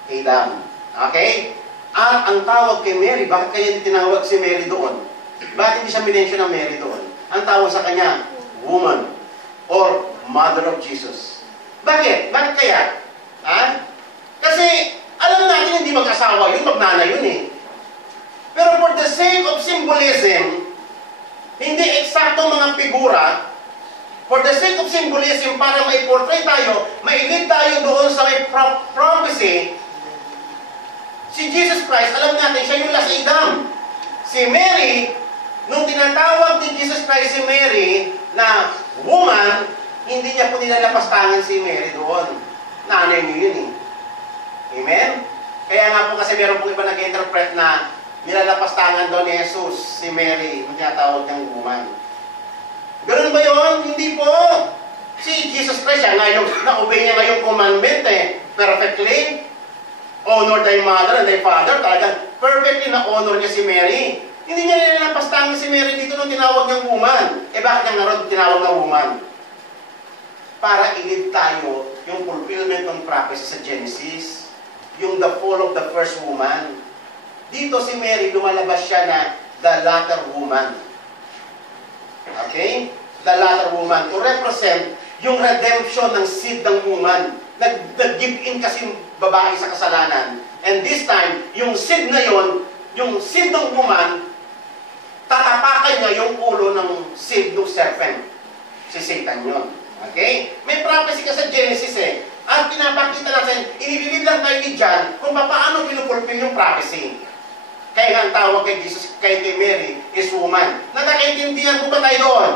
Adam. Okay? At ang tawag kay Mary, bakit kaya tinawag si Mary doon? Bakit hindi siya minention ng Mary doon? Ang tawag sa kanya, woman, or mother of Jesus. Bakit? Bakit kaya? Kasi, alam natin hindi mag-asawa yun, magnana yun eh. Pero for the sake of symbolism, hindi eksakto mga figura, for the sake of symbolism, para ma-portray tayo, mailid tayo doon sa may prophecy, si Jesus Christ, alam natin, siya yung last Adam. Si Mary, nung tinatawag ni Jesus Christ si Mary na woman, hindi niya po nilalapastangan si Mary doon. Nanay niyo yun eh. Amen? Kaya nga po kasi meron pong iba nag-interpret na nilalapastangan doon ni Jesus, si Mary, yung tinatawag niyang woman. Ganun ba yun? Hindi po. Si Jesus Christ, siya nga yung, na-obey niya nga yung commandment eh, perfectly. Honor thy mother and thy father, talagang perfectly na-honor niya si Mary. Hindi niya nilalapastangan si Mary dito nung tinawag niyang woman. Bakit niya nga ron tinawag na woman? Para ilid tayo yung fulfillment ng prophecy sa Genesis, yung the fall of the first woman. Dito si Mary, lumalabas siya na the latter woman. Okay? The latter woman. To represent yung redemption ng seed ng woman. Nag-give in kasi yung babae sa kasalanan. And this time, yung seed na yon, yung seed ng woman, tatapakan niya yung ulo ng seed ng serpent. Si Satan yon. Okay? May prophecy ka sa Genesis eh. At pinapakita natin, inililid lang tayo dyan kung paano pinupulpil yung prophecy. Kaya nga ang tawag kay Jesus, kay Mary, is woman. Nakakaintindihan po ba tayo doon?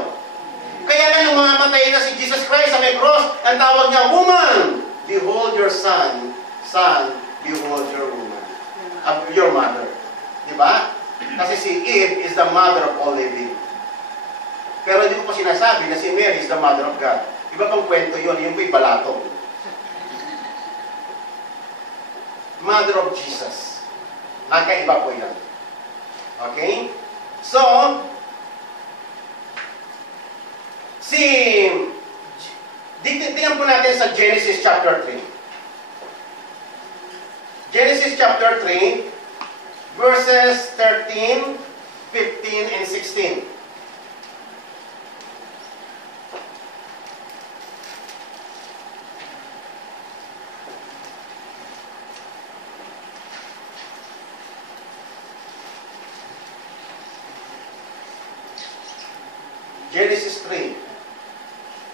Kaya nga yung mga matay na si Jesus Christ sa may cross, ang tawag niya, woman! Behold your son, son, behold your woman. Your mother. Diba? Kasi si Eve is the mother of all living. Pero hindi ko pa sinasabi na si Mary is the mother of God. Iba pang kwento yun, yung po'y balato. Mother of Jesus. Magkaiba po yan. Okay? So, tingnan po natin sa Genesis chapter 3. Genesis chapter 3, verses 13, 15, and 16. Genesis 3,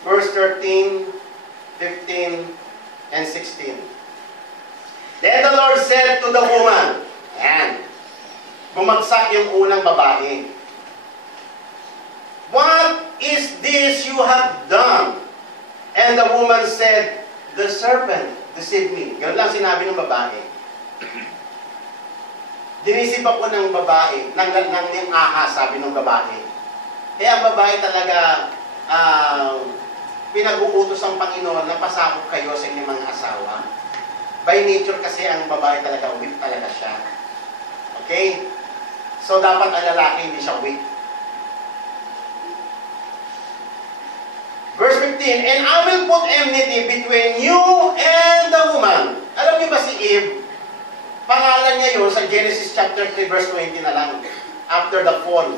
verse 13, 15, and 16. Then the Lord said to the woman, and bumagsak yung unang babae, "What is this you have done?" And the woman said, "The serpent deceive me. Ganun lang sinabi ng babae. Dinisip ako ng babae, ng ahas, sabi ng babae. Kaya ang babae talaga, pinag-uutos ang Panginoon na pasakop kayo sa inyong mga asawa. By nature kasi ang babae talaga, weak talaga siya. Okay? So dapat ang lalaki hindi siya weak. Verse 15, and I will put enmity between you and the woman. Alam niyo ba si Eve? Pangalan niya yun sa Genesis chapter 3 verse 20 na lang. After the fall.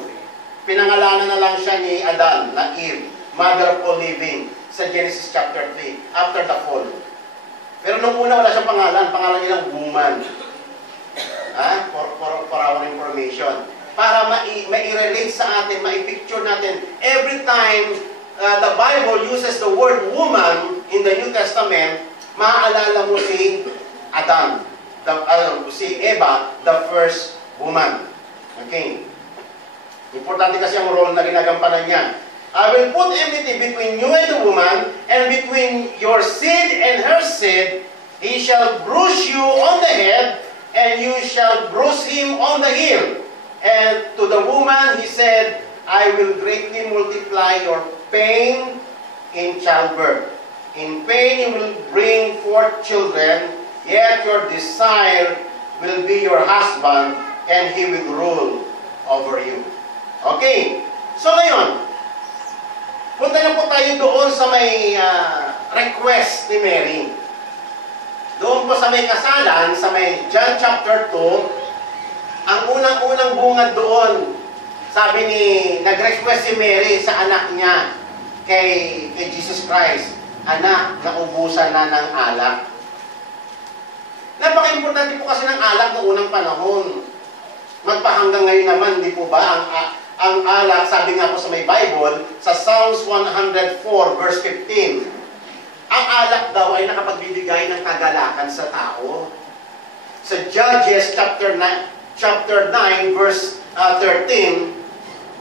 Pinangalanan na lang siya ni Adan, na Eve, mother of all living, sa Genesis chapter 3, after the fall. Pero nung una wala siyang pangalan niya lang woman. For our information. Para ma-relate sa atin, ma-picture natin, every time the Bible uses the word woman in the New Testament, maaalala mo si Adam, si Eva, the first woman. Okay? Importante kasi ang role na ginagampanan niya. I will put enmity between you and the woman, and between your seed and her seed. He shall bruise you on the head, and you shall bruise him on the heel. And to the woman he said, I will greatly multiply your pain in childbirth. In pain you will bring forth children, yet your desire will be your husband, and he will rule over you. Okay, so ngayon, punta na po tayo doon sa may request ni Mary. Doon po sa may kasalan, sa may John chapter 2, ang unang-unang bungad doon, sabi ni, nag-request si Mary sa anak niya, kay Jesus Christ, anak, naubusan na ng alak. Napaka-importante po kasi ng alak noong unang panahon. Magpahanggang ngayon naman, di po ba, ang alak, sabi nga po sa may Bible, sa Psalms 104 verse 15, ang alak daw ay nakapagbibigay ng kagalakan sa tao. Sa Judges chapter 9 verse 13,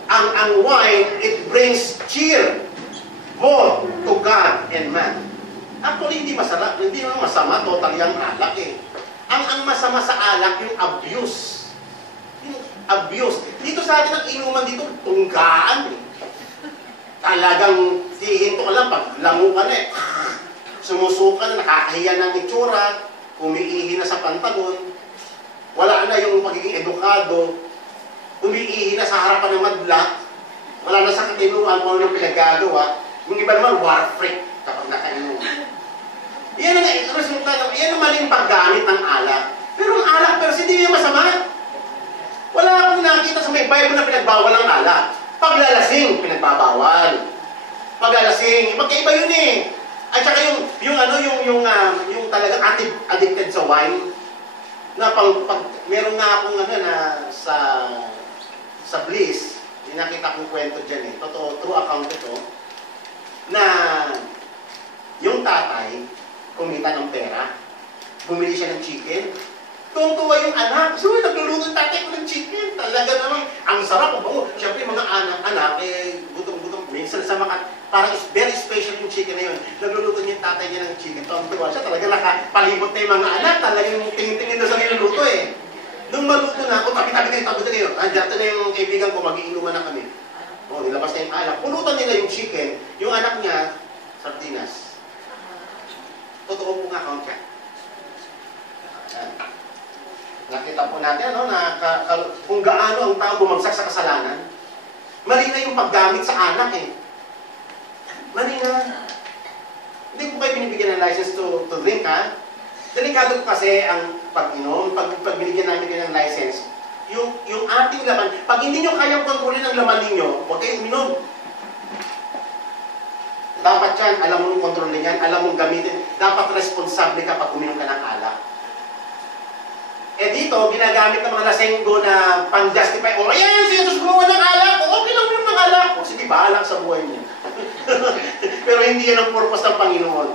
ang wine, it brings cheer both to God and man. Actually, hindi masarap, hindi naman masama, totally ang alak eh. Ang masama sa alak, yung abuse. Yung abuse. Dito sa atin, ang inuman dito, tunggaan eh. Talagang hihinto ka lang, pag lango ka na eh. Sumusuka na, nakakahiya ng itsura, umiihi na sa pantalon, wala na yung pagiging edukado, umiihi na sa harapan ng madla, wala na sa katinuan kung ano pinagagawa, yung iba naman war freak kapag nakainom. Yan ang resulta, yan ang maling paggamit ng alak. Pero ang alak, pero hindi niya masama. Wala akong nakita sa may Bible na pinagbawal ang alak. Paglalasing, pinagbabawal. Paglalasing, magkaiba yun eh. At saka yung talagang addicted sa wine, na meron nga akong na sa Bliss, nakita kong kwento dyan eh. Totoo, true account ito, na yung tatay, kumita ng pera, bumili siya ng chicken, tuwang-tuwa yung anak. So, nagluluto yung tatay ko ng chicken. Talaga naman, ang sarap. Siyempre, mga anak, gutom-gutom. Minsan sa parang very special yung chicken na yun. Nagluluto niya yung tatay niya ng chicken. Tuwang-tuwa siya. Talaga nakapalibot na yung mga anak. Talaga yung tingin-tingin doon sa niluluto eh. Nung maluto na ako, tabi-tabi kayo. Dito na yung kaibigan ko, mag-iinuman na kami. Nilabas na yung alak. Pulutan nila yung chicken. Yung anak niya, sardinas. Totoo po nga account yan. Nakita po natin kung gaano ang tao bumagsak sa kasalanan. Mali na yung paggamit sa anak eh. Mali na. Hindi po kayo binibigyan ng license to drink ha. Delikado po kasi ang pag-inom. Pag binigyan namin kayo ng license, yung ating laman, pag hindi nyo kayang kontrolin ang laman ninyo, huwag kayong uminom. Dapat yan, alam mo nung kontrolin yan, alam mong gamitin. Dapat responsable ka pag uminom ka ng alak. Eh dito, ginagamit ng mga lasenggo na pang-justify, ayan, si Jesus gumawa ng alak, okay lang uminom ng alak. Sige, bahala sa buhay niya. Pero hindi yan ang purpose ng Panginoon.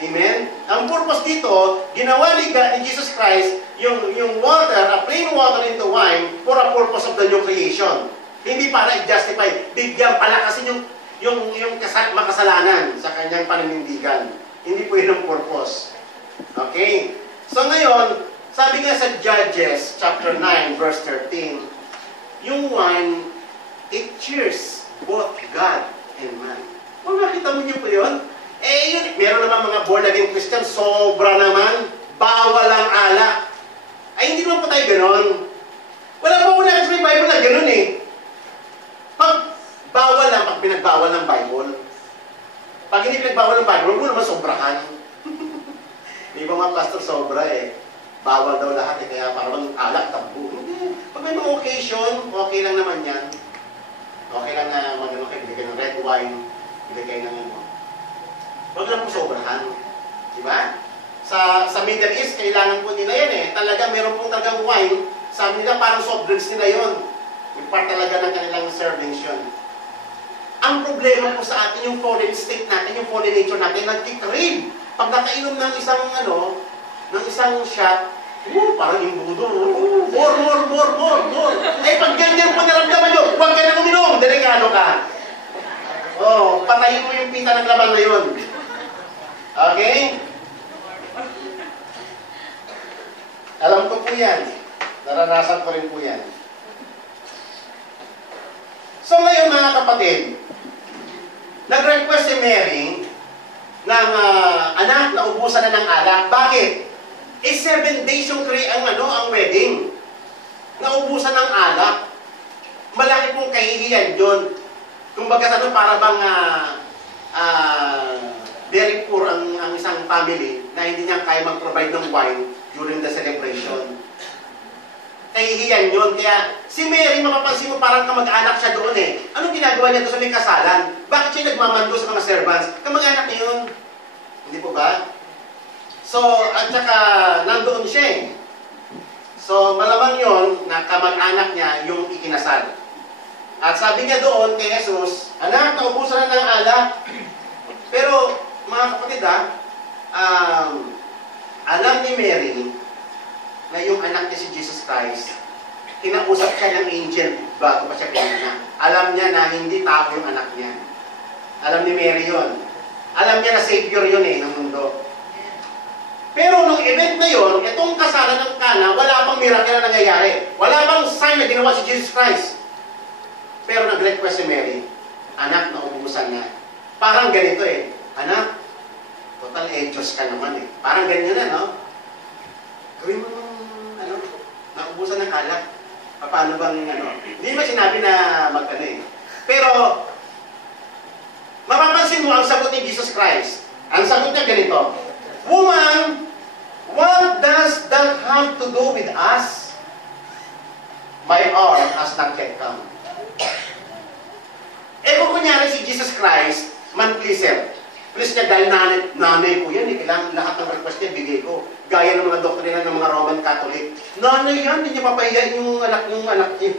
Amen? Ang purpose dito, ginawa ni Jesus Christ yung water, a plain water into wine for a purpose of the new creation. Hindi para i-justify. Bigyan palakasin yung makasalanan sa kanyang paninindigan. Hindi po yun ang purpose. Okay? So ngayon, sabi nga sa Judges chapter 9 verse 13, yung wine, it cheers both God and man. Kung nakita mo niyo po yun, yun, meron naman mga born again Christian, sobra naman, bawal ang alak. Ay, hindi naman po tayo ganon. Wala po una kasi may Bible na ganon eh. Pag bawal lang, pag pinagbawal ng Bible, pag hindi pinagbawal ng Bible, huwag mo naman sobrahan. May iba mga pastor sobra eh. Bawal daw lahat eh, kaya parang alak, tabu. Hindi. Pag may mga occasion, okay lang naman yan. Okay lang na magano kayo, bigay ng red wine, bigay ng ano. Huwag lang po sobrahan. Diba? Sa Middle East, kailangan po nila yan eh. Talaga, meron pong talagang wine. Sabi nila, parang soft drinks nila yon. Yung part talaga ng kanilang servings yun. Ang problema po sa atin, yung fallen state natin, yung fallen nature natin, nagkikrave. Pag nakainom ng isang, ng isang shot, parang imbudo. More. Ay, pag ganyan po naramdaman nyo, huwag ka na uminom. Delikado ka. Oh, patayin mo yung pita ng laban na yun. Okay? Alam ko po yan. Naranasan ko rin po yan. So ngayon mga kapatid, nag-request si Mary ng anak na ubusan na ng alak. Bakit? 7 days yung ang wedding. Naubusan ng alak. Malaki pong kahihiyan yun. Kumbaga para bang very poor ang isang family na hindi niya kaya mag-provide ng wine during the celebration. Kahihiyan yun. Kaya si Mary, mapapansin mo parang kamag-anak siya doon eh. Anong ginagawa niya doon sa may kasalan? Bakit siya nagmamando sa mga servants? Kamag-anak niya yun. Hindi po ba? So, at saka nandoon siya eh. So, malamang yun na kamag-anak niya yung ikinasal. At sabi niya doon kay Jesus, anak, naubusan na ng alak. Pero, mga kapatid alam ni Mary na yung anak niya si Jesus Christ, kinausap siya ng angel bago pa siya pinanganak. Alam niya na hindi tao yung anak niya. Alam ni Mary yun. Alam niya na Savior yun ng mundo. Pero nung event na yun, itong kasalan ng Cana, wala pang miracle na nangyayari. Wala pang sign na ginawa si Jesus Christ. Pero nag-request si Mary, anak, naubusan na. Parang ganito anak, total Diyos ka naman Parang ganyan na, no? Gawin mo naubusan ng alak. Paano bang, Hindi ba sinabi na Pero, mapapansin mo ang sagot ni Jesus Christ. Ang sagot niya ganito, woman, what does that have to do with us? My hour has not yet come. Kung kunyari si Jesus Christ, man pleaser. Please niya dahil nanay ko yan kailangan lahat ng request niya bigay ko. Gaya ng mga doktrina ng mga Roman Catholic. Nanay yan, hindi niya papahiya yung anak niya.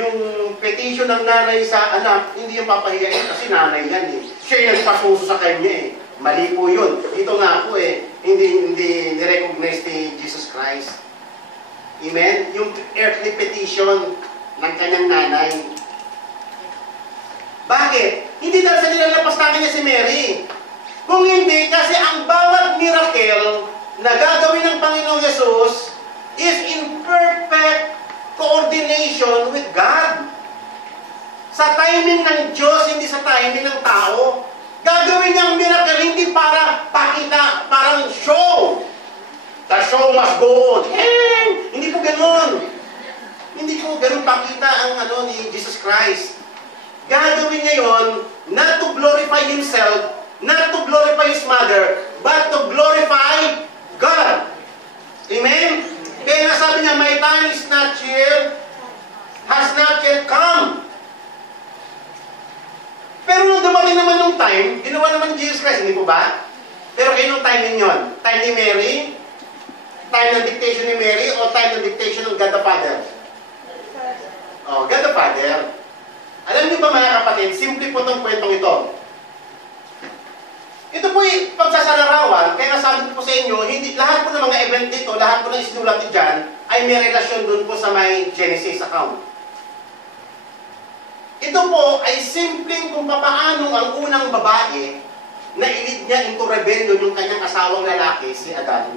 Yung petition ng nanay sa anak, hindi niya papahiya kasi nanay yan Siya yung nagpasuso sa kanya Mali po yun. Dito nga po hindi ni-recognize ni Jesus Christ. Amen? Yung earthly petition ng kanyang nanay. Bakit? Hindi dahil sa nilalapastangan niya si Mary. Kung hindi, kasi ang bawat miracle na gagawin ng Panginoong Jesus is in perfect coordination with God. Sa timing ng Diyos, hindi sa timing ng tao. Gagawin niya ang miracle, hindi para pakita, parang show. The show must go on. Hindi po ganun. Hindi po ganun pakita ang ni Jesus Christ. Gagawin niya yon not to glorify Himself, not to glorify His mother, but to glorify God. Amen? Kaya nga sabi niya, my time is not here, has not yet come. Pero nung dumating naman nung time, ginawa naman ni Jesus Christ, hindi po ba? Pero kayo nung time ninyon, time ni Mary, time ng dictation ni Mary, o time ng dictation ng God the Father? Oh, God the Father. Alam niyo ba mga kapatid, simple po itong kwentong ito. Ito po'y pagsasalarawan, kaya nga sabi ko po sa inyo, hindi, lahat po ng mga event dito, lahat po ng isinulat dyan, ay may relasyon dun po sa may Genesis account. Ito po ay simpleng kung papaano ang unang babae na-lead niya into rebellion yung kanyang asawang lalaki, si Adan.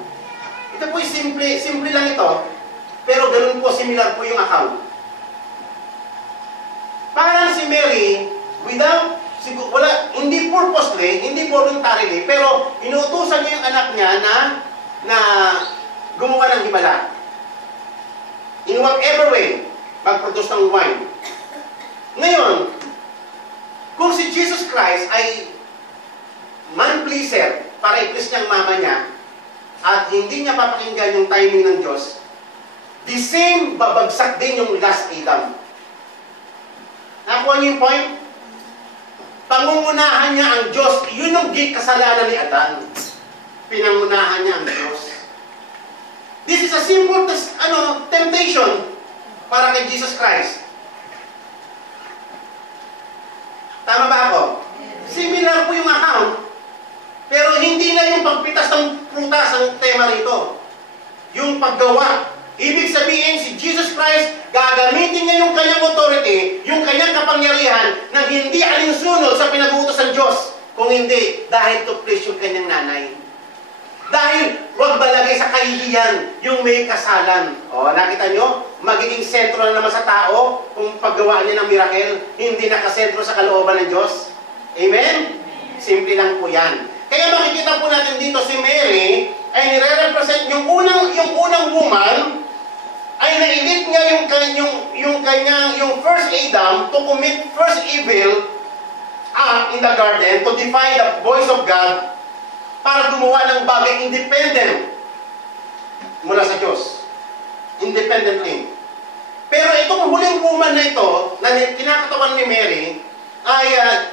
Ito po simple lang ito, pero ganun po, similar po yung account. Parang si Mary, hindi purposely, hindi voluntarily, pero inuutusan niya yung anak niya na gumawa ng himala. In whatever way, mag-produce ng wine. Ngayon, kung si Jesus Christ ay man-pleaser para i-please niyang mama niya, at hindi niya papakinggan yung timing ng Diyos, the same babagsak din yung last Adam. Nakuha niyo yung point? Pangungunahan niya ang Diyos. Yun ang kasalanan ni Adan. Pinangunahan niya ang Diyos. This is a simple temptation para kay Jesus Christ. Tama ba ako? Similar po yung account, pero hindi na yung pagpitas ng prutas ang tema rito. Yung paggawa. Ibig sabihin, si Jesus Christ, gagamitin niya yung kanyang authority, yung kanyang kapangyarihan, na hindi alinsunod sa pinag-uutos ng Diyos. Kung hindi, dahil to please yung kanyang nanay. Dahil, huwag balagay sa kahihiyan yung may kasalan. O, nakita nyo? Magiging sentro na naman sa tao kung paggawa niya ng miracle, hindi nakasentro sa kalooban ng Diyos. Amen? Simple lang po yan. Kaya makikita po natin dito si Mary ay nire-represent yung unang woman ay nailit niya yung first Adam to commit first evil act in the garden to defy the voice of God para gumawa ng bagay independent mula sa Diyos. Independently. Pero itong huling woman na ito, na kinakatawan ni Mary, ay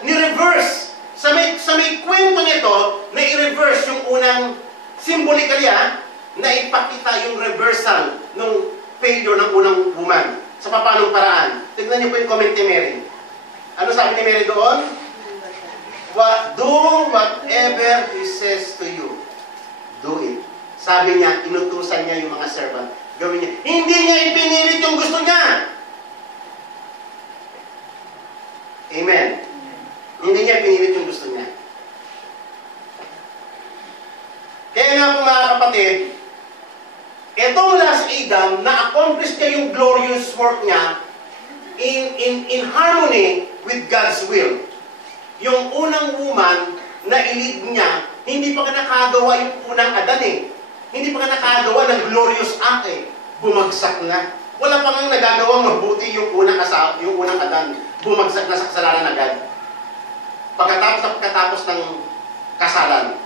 ni-reverse. Sa may kwento nito, na i-reverse yung unang symbolically na ipakita yung reversal ng failure ng unang woman. Sa papanong paraan. Tignan niyo po yung comment ni Mary. Ano sabi ni Mary doon? Do whatever He says to you. Do it. Sabi niya, inutusan niya yung mga servant. Gawin niya. Hindi niya ipinilit yung gusto niya. Amen. Hindi niya pinilit yung gusto niya. Kaya nga po mga kapatid, itong last Adam, na-accomplish niya yung glorious work niya in harmony with God's will. Yung unang woman na i-lead niya, hindi pa ka nakagawa yung unang Adan eh. Hindi pa ka nakagawa ng glorious act eh. Bumagsak na. Wala pa nga nagagawang mabuti yung unang Adan. Bumagsak na sa kasalanan agad. Pagkatapos ng kasalan.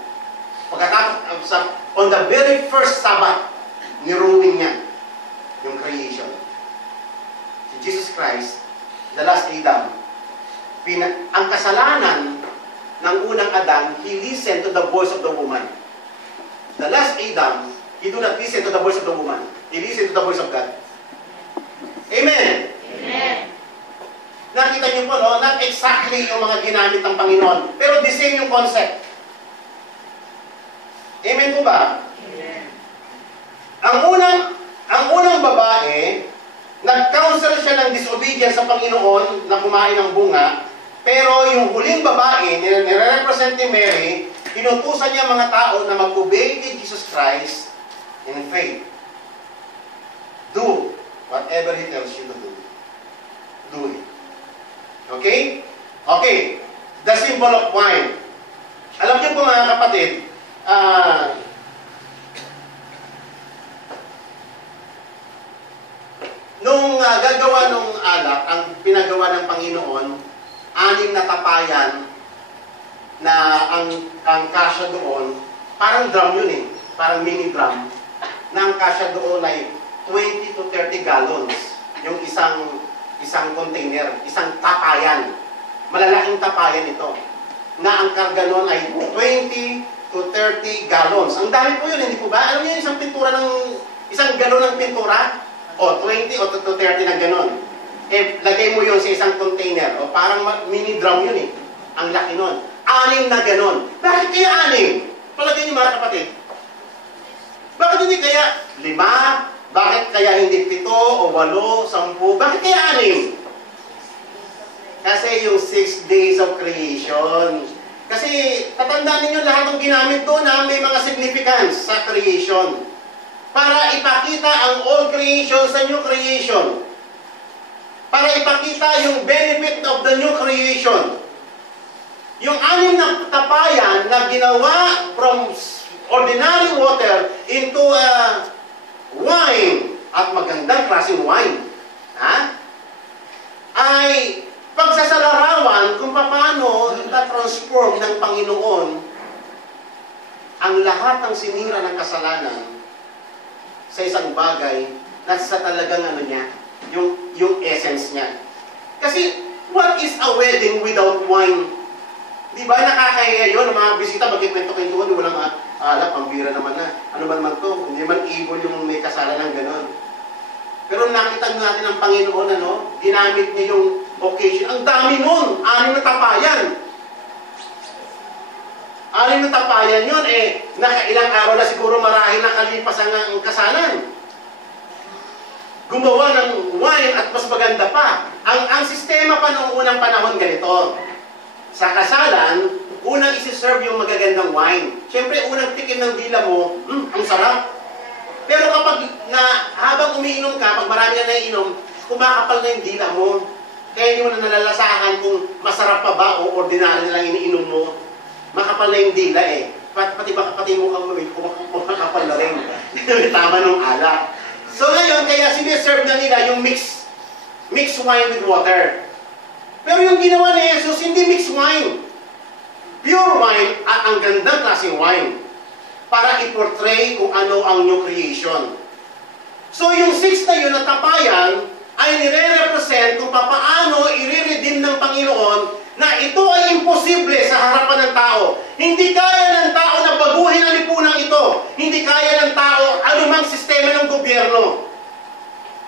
On the very first Sabbath, niruin niya yung creation. Si Jesus Christ, the last Adam, ang kasalanan ng unang Adan, he listened to the voice of the woman. The last Adam, he do not listen to the voice of the woman. He listened to the voice of God. Amen? Amen. Nakita niyo po, no? Not exactly yung mga ginamit ng Panginoon, pero the same yung concept. Amen po ba? Amen. Ang unang babae, nag-counsel siya ng disobedience sa Panginoon na kumain ng bunga, pero yung huling babae, nire-represent ni Mary, inutusan niya mga tao na mag-obey kay Jesus Christ in faith. Do whatever He tells you to do. Do it. Okay? Okay. The symbol of wine. Alam niyo po mga kapatid, nung gagawa ng alak, ang pinagawa ng Panginoon, 6 na tapayan na ang kasya doon, parang drum yun eh, parang mini drum, na ang kasya doon ay 20 to 30 gallons, yung isang container, isang tapayan. Malalaking tapayan ito, na ang karga noon ay 20 to 30 gallons. Ang dami po yun, hindi po ba? Alam niyo isang galon ng pintura? O 20 o to 30 na ganon. Eh, lagay mo yun sa isang container. O parang mini drum yun eh. Ang laki nun. 6 na ganon. Bakit kaya 6? Palagay niyo mga kapatid. Bakit hindi kaya 5? Bakit kaya hindi 7 o 8, 10? Bakit kaya 6? Kasi yung 6 days of creation. Kasi tatandaan ninyo lahat ng ginamit doon na may mga significance sa creation. Para ipakita ang old creation sa new creation. Para ipakita yung benefit of the new creation. Yung anim na tapayan na ginawa from ordinary water into wine, at magandang klaseng wine, ay pagsasalarawan kung paano na-transform ng Panginoon ang lahat ng sinira ng kasalanan sa isang bagay na sa talagang niya, yung essence niya. Kasi, what is a wedding without wine? Di ba, nakakaya yun, ang mga bisita, magkikwento-kwentuhan, walang pambira naman na. Ano ba naman to? Hindi man evil yung may kasalanan gano'n. Pero nakita natin ang Panginoon, ginamit niya yung occasion. Ang dami nun, 6 na tapayan. 6 na tapayan yun, nakailang araw na siguro marahil nakalipas ang kasalan. Gumawa ng wine at mas maganda pa. Ang sistema pa noong unang panahon ganito. Sa kasalan, unang isi-serve yung magagandang wine. Siyempre, unang tikim ng dila mo, ang sarap. Pero kapag habang umiinom ka, pag marami na naiinom, kumakapal na yung dila mo. Kaya hindi mo na nalalasahan kung masarap pa ba o ordinary na lang iniinom mo. Makapal na yung dila pati mo kang kumakapal na rin. Tama nung alak. So ngayon, kaya siniserve na nila yung mixed wine with water. Pero yung ginawa ni Jesus, hindi mixed wine. Pure wine at ang gandang klaseng wine. Para i-portray kung ano ang new creation. So yung 6 na yun na tapayan ay nire-represent kung paano i-redeem ng Panginoon na ito ay imposible sa harapan ng tao. Hindi kaya ng tao na baguhin ang lipunang ito. Hindi kaya ng tao anumang sistema ng gobyerno.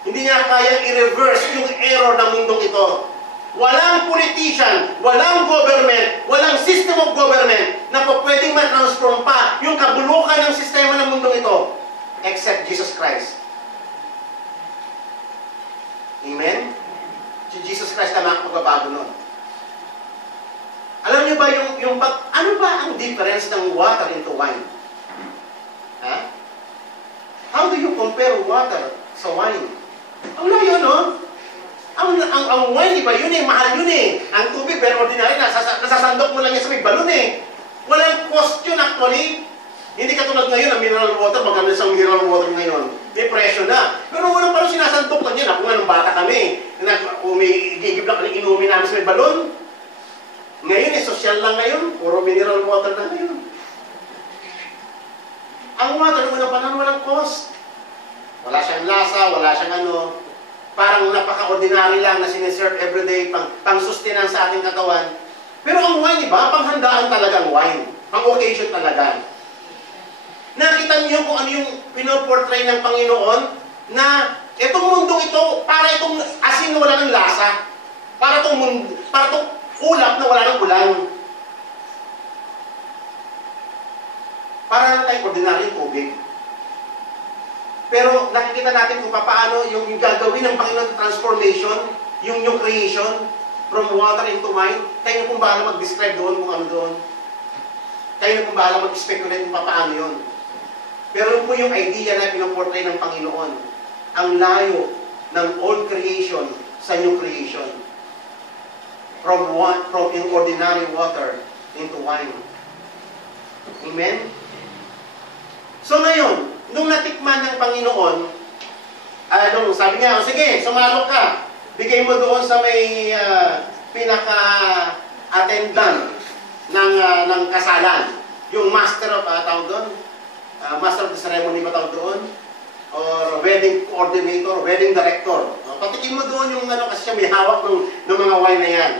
Hindi niya kaya i-reverse yung error ng mundong ito. Walang politician, walang government, walang system of government na pwedeng ma-transform pa yung kabulukan ng sistema ng mundong ito except Jesus Christ. Amen? Si Jesus Christ na makapagbabago nun. Alam niyo ba ano ba ang difference ng water into wine? How do you compare water sa wine? Ang layo, no? Ang wine, iba yun mahal yun Ang tubig, very ordinary, nasasandok mo lang yan sa may balon Walang cost yun actually. Hindi katulad ngayon, ang mineral water, maganda sa mineral water ngayon. May presyo na. Pero walang parang sinasandok lang yan. Ako nga nung bata kami, gigib lang inumin namin sa may balon. Ngayon, social lang ngayon. Puro mineral water na ngayon. Ang water, unang panahon, walang cost. Wala siyang lasa, wala siyang parang napaka-ordinary lang na siniserve everyday, pang-sustenan sa ating katawan. Pero ang wine, iba, panghandaan talagang wine. Pang-occasion talaga. Nakita niyo kung ano yung pinoportray ng Panginoon na itong mundong ito, para itong asin na wala ng lasa. Para itong ulap na wala ng ulan. Para lang tayong ordinary tubig. Pero nakikita natin kung paano yung gagawin ng Panginoon transformation, yung new creation, from water into wine. Kayo na kung bahala mag-describe doon kung ano doon. Kayo na kung bahala mag-speculate kung paano yun. Pero yun po yung idea na pinoportray ng Panginoon. Ang layo ng old creation sa new creation. From in ordinary water into wine. Amen? So ngayon, nung natikman ng Panginoon, sabi niya, sige, sumalok ka. Bigay mo doon sa may pinaka-attendant ng kasalan. Yung master of, tawag doon? Master of the ceremony ba tawag doon? Or wedding coordinator, wedding director. Patikin mo doon yung kasi siya may hawak ng mga wine na yan.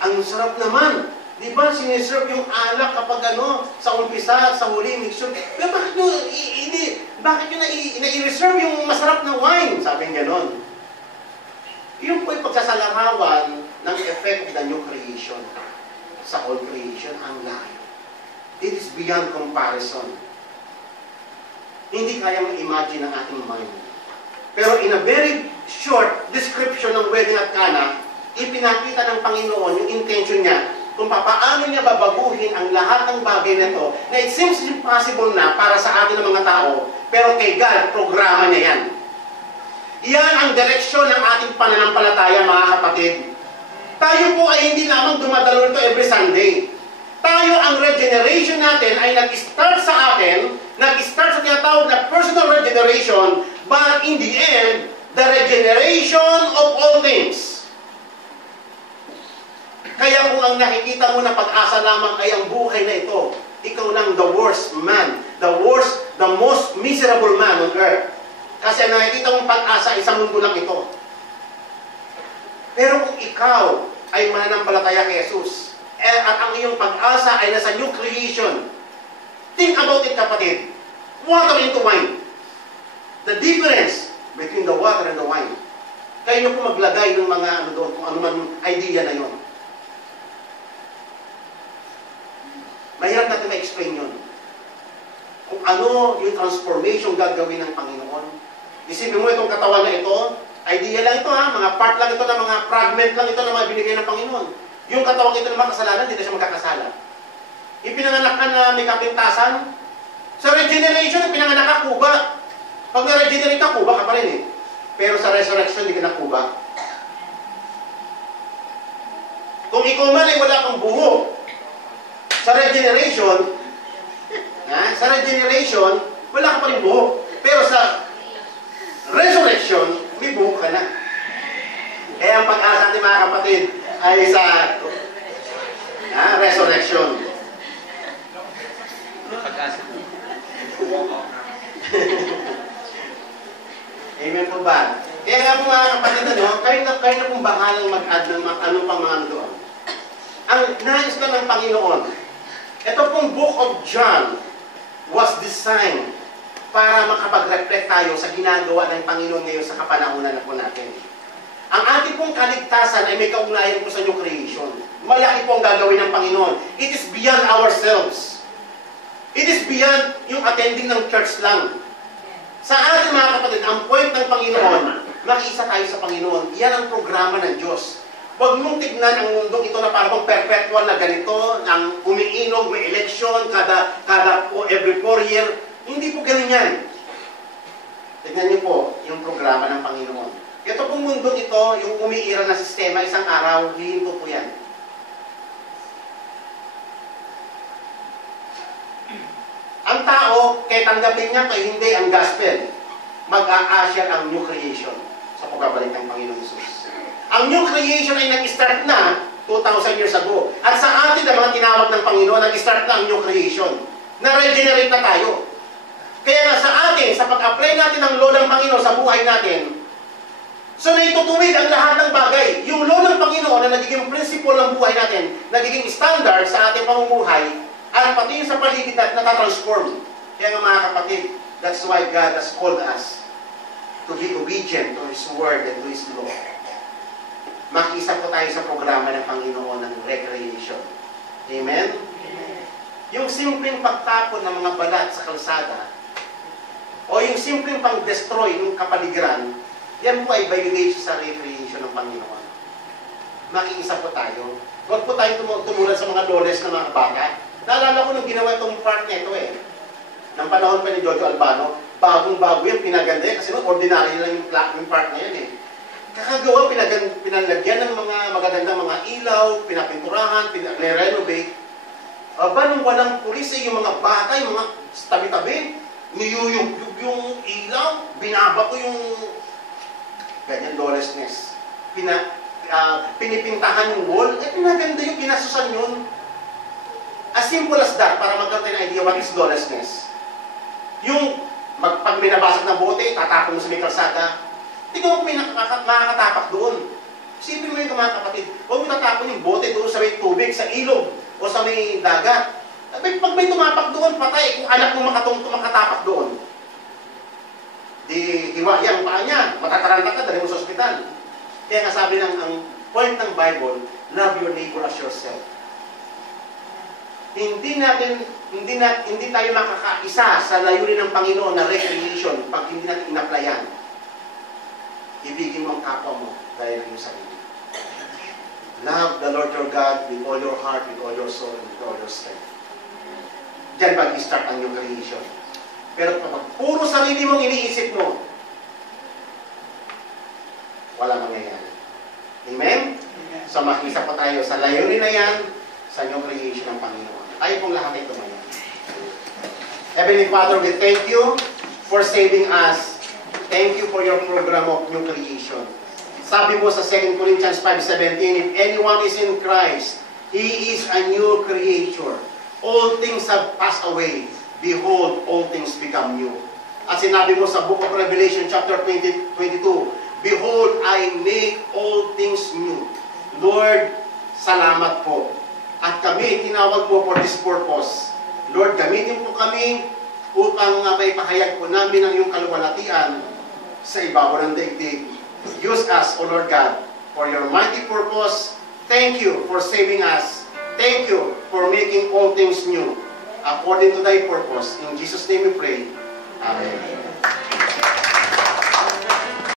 Ang sarap naman. Di ba, siniserve yung alak kapag sa umpisa, sa huli, mixture. Pero bakit nyo na-reserve yung masarap na wine? Sabi nga ganon. Yung po'y pagsasalarawan ng effect of the new creation. Sa old creation, ang layo. It is beyond comparison. Hindi kaya ma-imagine ng ating mind. Pero in a very short description ng wedding at Cana, ipinakita ng Panginoon yung intention niya kung paano niya babaguhin ang lahat ng bagay na ito, na it seems impossible na para sa atin ng mga tao, pero kay God, programa niya yan. Iyan ang direksyon ng ating pananampalataya, mga kapatid. Tayo po ay hindi lamang dumadalo nito every Sunday. Tayo, ang regeneration natin ay nag-start sa atin, nag-start sa tinatawag na personal regeneration, but in the end, the regeneration of all things. Kaya kung ang nakikita mo na pag-asa lamang ay ang buhay na ito, ikaw nang the worst man, the most miserable man on earth. Kasi ang nakikita mong pag-asa ay sa mundo lang ito. Pero kung ikaw ay mananampalataya kay Jesus, at ang iyong pag-asa ay nasa new creation, think about it, kapatid. Water into wine. The difference between the water and the wine. Kayo nyo po maglagay ng mga ano doon, kung ano man idea na yun. Mahirap natin ma-explain yun. Kung ano yung transformation gagawin ng Panginoon. Isipin mo itong katawan na ito, idea lang ito ha, mga part lang ito, mga fragment lang ito na mga binigay ng Panginoon. Yung katawan ito na makasalanan, hindi na siya magkakasala. Ipinanganak ka na may kapintasan, sa regeneration, ipinanganak ka kuba. Pag na-regenerate ka, kuba ka pa rin eh. Pero sa resurrection, hindi ka na kuba. Kung ikaw man ay wala kang buho, sa regeneration, wala ka pa rin buho. Pero sa resurrection, may buho ka na. Kaya ang pag-asa natin, mga kapatid, ay sa resurrection. Pag-asa. Amen po ba? Kaya nga po, mga kapatid, kayo na pong bahalang mag-add ng ano pang mga doon. Ang nais na ng Panginoon, ito pong Book of John was designed para makapag-reflect tayo sa ginagawa ng Panginoon ngayon sa kapanahunan na po natin. Ang ating pong kaligtasan ay may kaugnayan po sa new creation. Malaki pong gagawin ng Panginoon. It is beyond ourselves. It is beyond yung attending ng church lang. Sa ating mga kapatid, ang point ng Panginoon, makiisa tayo sa Panginoon. Yan ang programa ng Diyos. Huwag mong tignan ang mundong ito na parang perpetual na ganito, ang umiinog, may election, every 4 year. Hindi po ganun yan. Tignan niyo po yung programa ng Panginoon. Ito pong mundong ito, yung umiiral na sistema, isang araw, hihinto po yan. Ang tao, kaya tanggapin niya, kaya hindi ang gospel, mag-a-usher ang new creation sa pagbabalik ng Panginoon Jesus. Ang new creation ay nag-start na 2,000 years ago. At sa atin na mga tinawag ng Panginoon, nag-start na ang new creation. Na-regenerate na tayo. Kaya nga sa atin, sa pag-apply natin ang law ng Panginoon sa buhay natin, so naitutuwid ang lahat ng bagay. Yung law ng Panginoon na nagiging principle ng buhay natin, nagiging standard sa ating pamumuhay, at pati yung sa paligid natin natatransform. Kaya nga mga kapatid, that's why God has called us to be obedient to His Word and to His law. Makisa po tayo sa programa ng Panginoon ng recreation. Amen? Yung simpleng pagtapon ng mga balat sa kalsada, o yung simpleng pang-destroy ng kapaligiran, yan po ay violation sa recreation ng Panginoon. Makiisa po tayo. Huwag po tayo tumulad sa mga lawless na mga bata. Naalala ko nung ginawa itong part nito ng panahon pa ni Jojo Albano, bagong-bago yan, pinaganda yan, kasi ordinary lang yung part na yan Kakagawa, pinalagyan ng mga magagandang mga ilaw, pinapinturahan, pinag-renovate. Aba, nung walang pulis, yung mga bata, yung mga tabi-tabi, niyuyug yung ilaw, binabato yung ganyan lawlessness. Pinipintahan yung wall, pinaganda yung pinasusan yun. As simple as that, para magkaroon tayo ng idea what is lawlessness. Yung pag may nabasag na bote, tatapon mo sa may kalsada, tingnan mo may makakatapak doon. Isipin mo yung mga kapatid, huwag mo tatapon yung bote doon sa may tubig, sa ilog, o sa may dagat. Pag may tumapak doon, patay. Kung anak mo makatapak doon, di hiwa ang paa niya, matataranta ka, dali mo sa ospital. Kaya nga sabi ang point ng Bible, love your neighbor as yourself. Hindi tayo makakaisa sa layunin ng Panginoon na recreation pag hindi natin in-applyan. Ibigin mo ang kapwa mo dahil ng iyong sarili. Love the Lord your God with all your heart, with all your soul, and with all your strength. Diyan mag-start ang new creation. Pero kapag puro sarili mong iniisip mo, wala mangyayari. Amen? So makisa pa tayo sa layunin na yan, sa new creation ng Panginoon. Tayo pong lahat ay tumayo. Heavenly Father, we thank you for saving us. Thank you for your program of new creation. Sabi mo sa 2 Corinthians 5:17, if anyone is in Christ, he is a new creature. All things have passed away. Behold, all things become new. At sinabi mo sa Book of Revelation chapter 22, behold, I make all things new. Lord, salamat po. At kami, tinawag po for this purpose. Lord, gamitin po kami upang may pahayag po namin ang iyong kaluwalhatian sa ibabaw ng daigdig. Use us, O Lord God, for your mighty purpose. Thank you for saving us. Thank you for making all things new according to thy purpose. In Jesus' name we pray. Amen.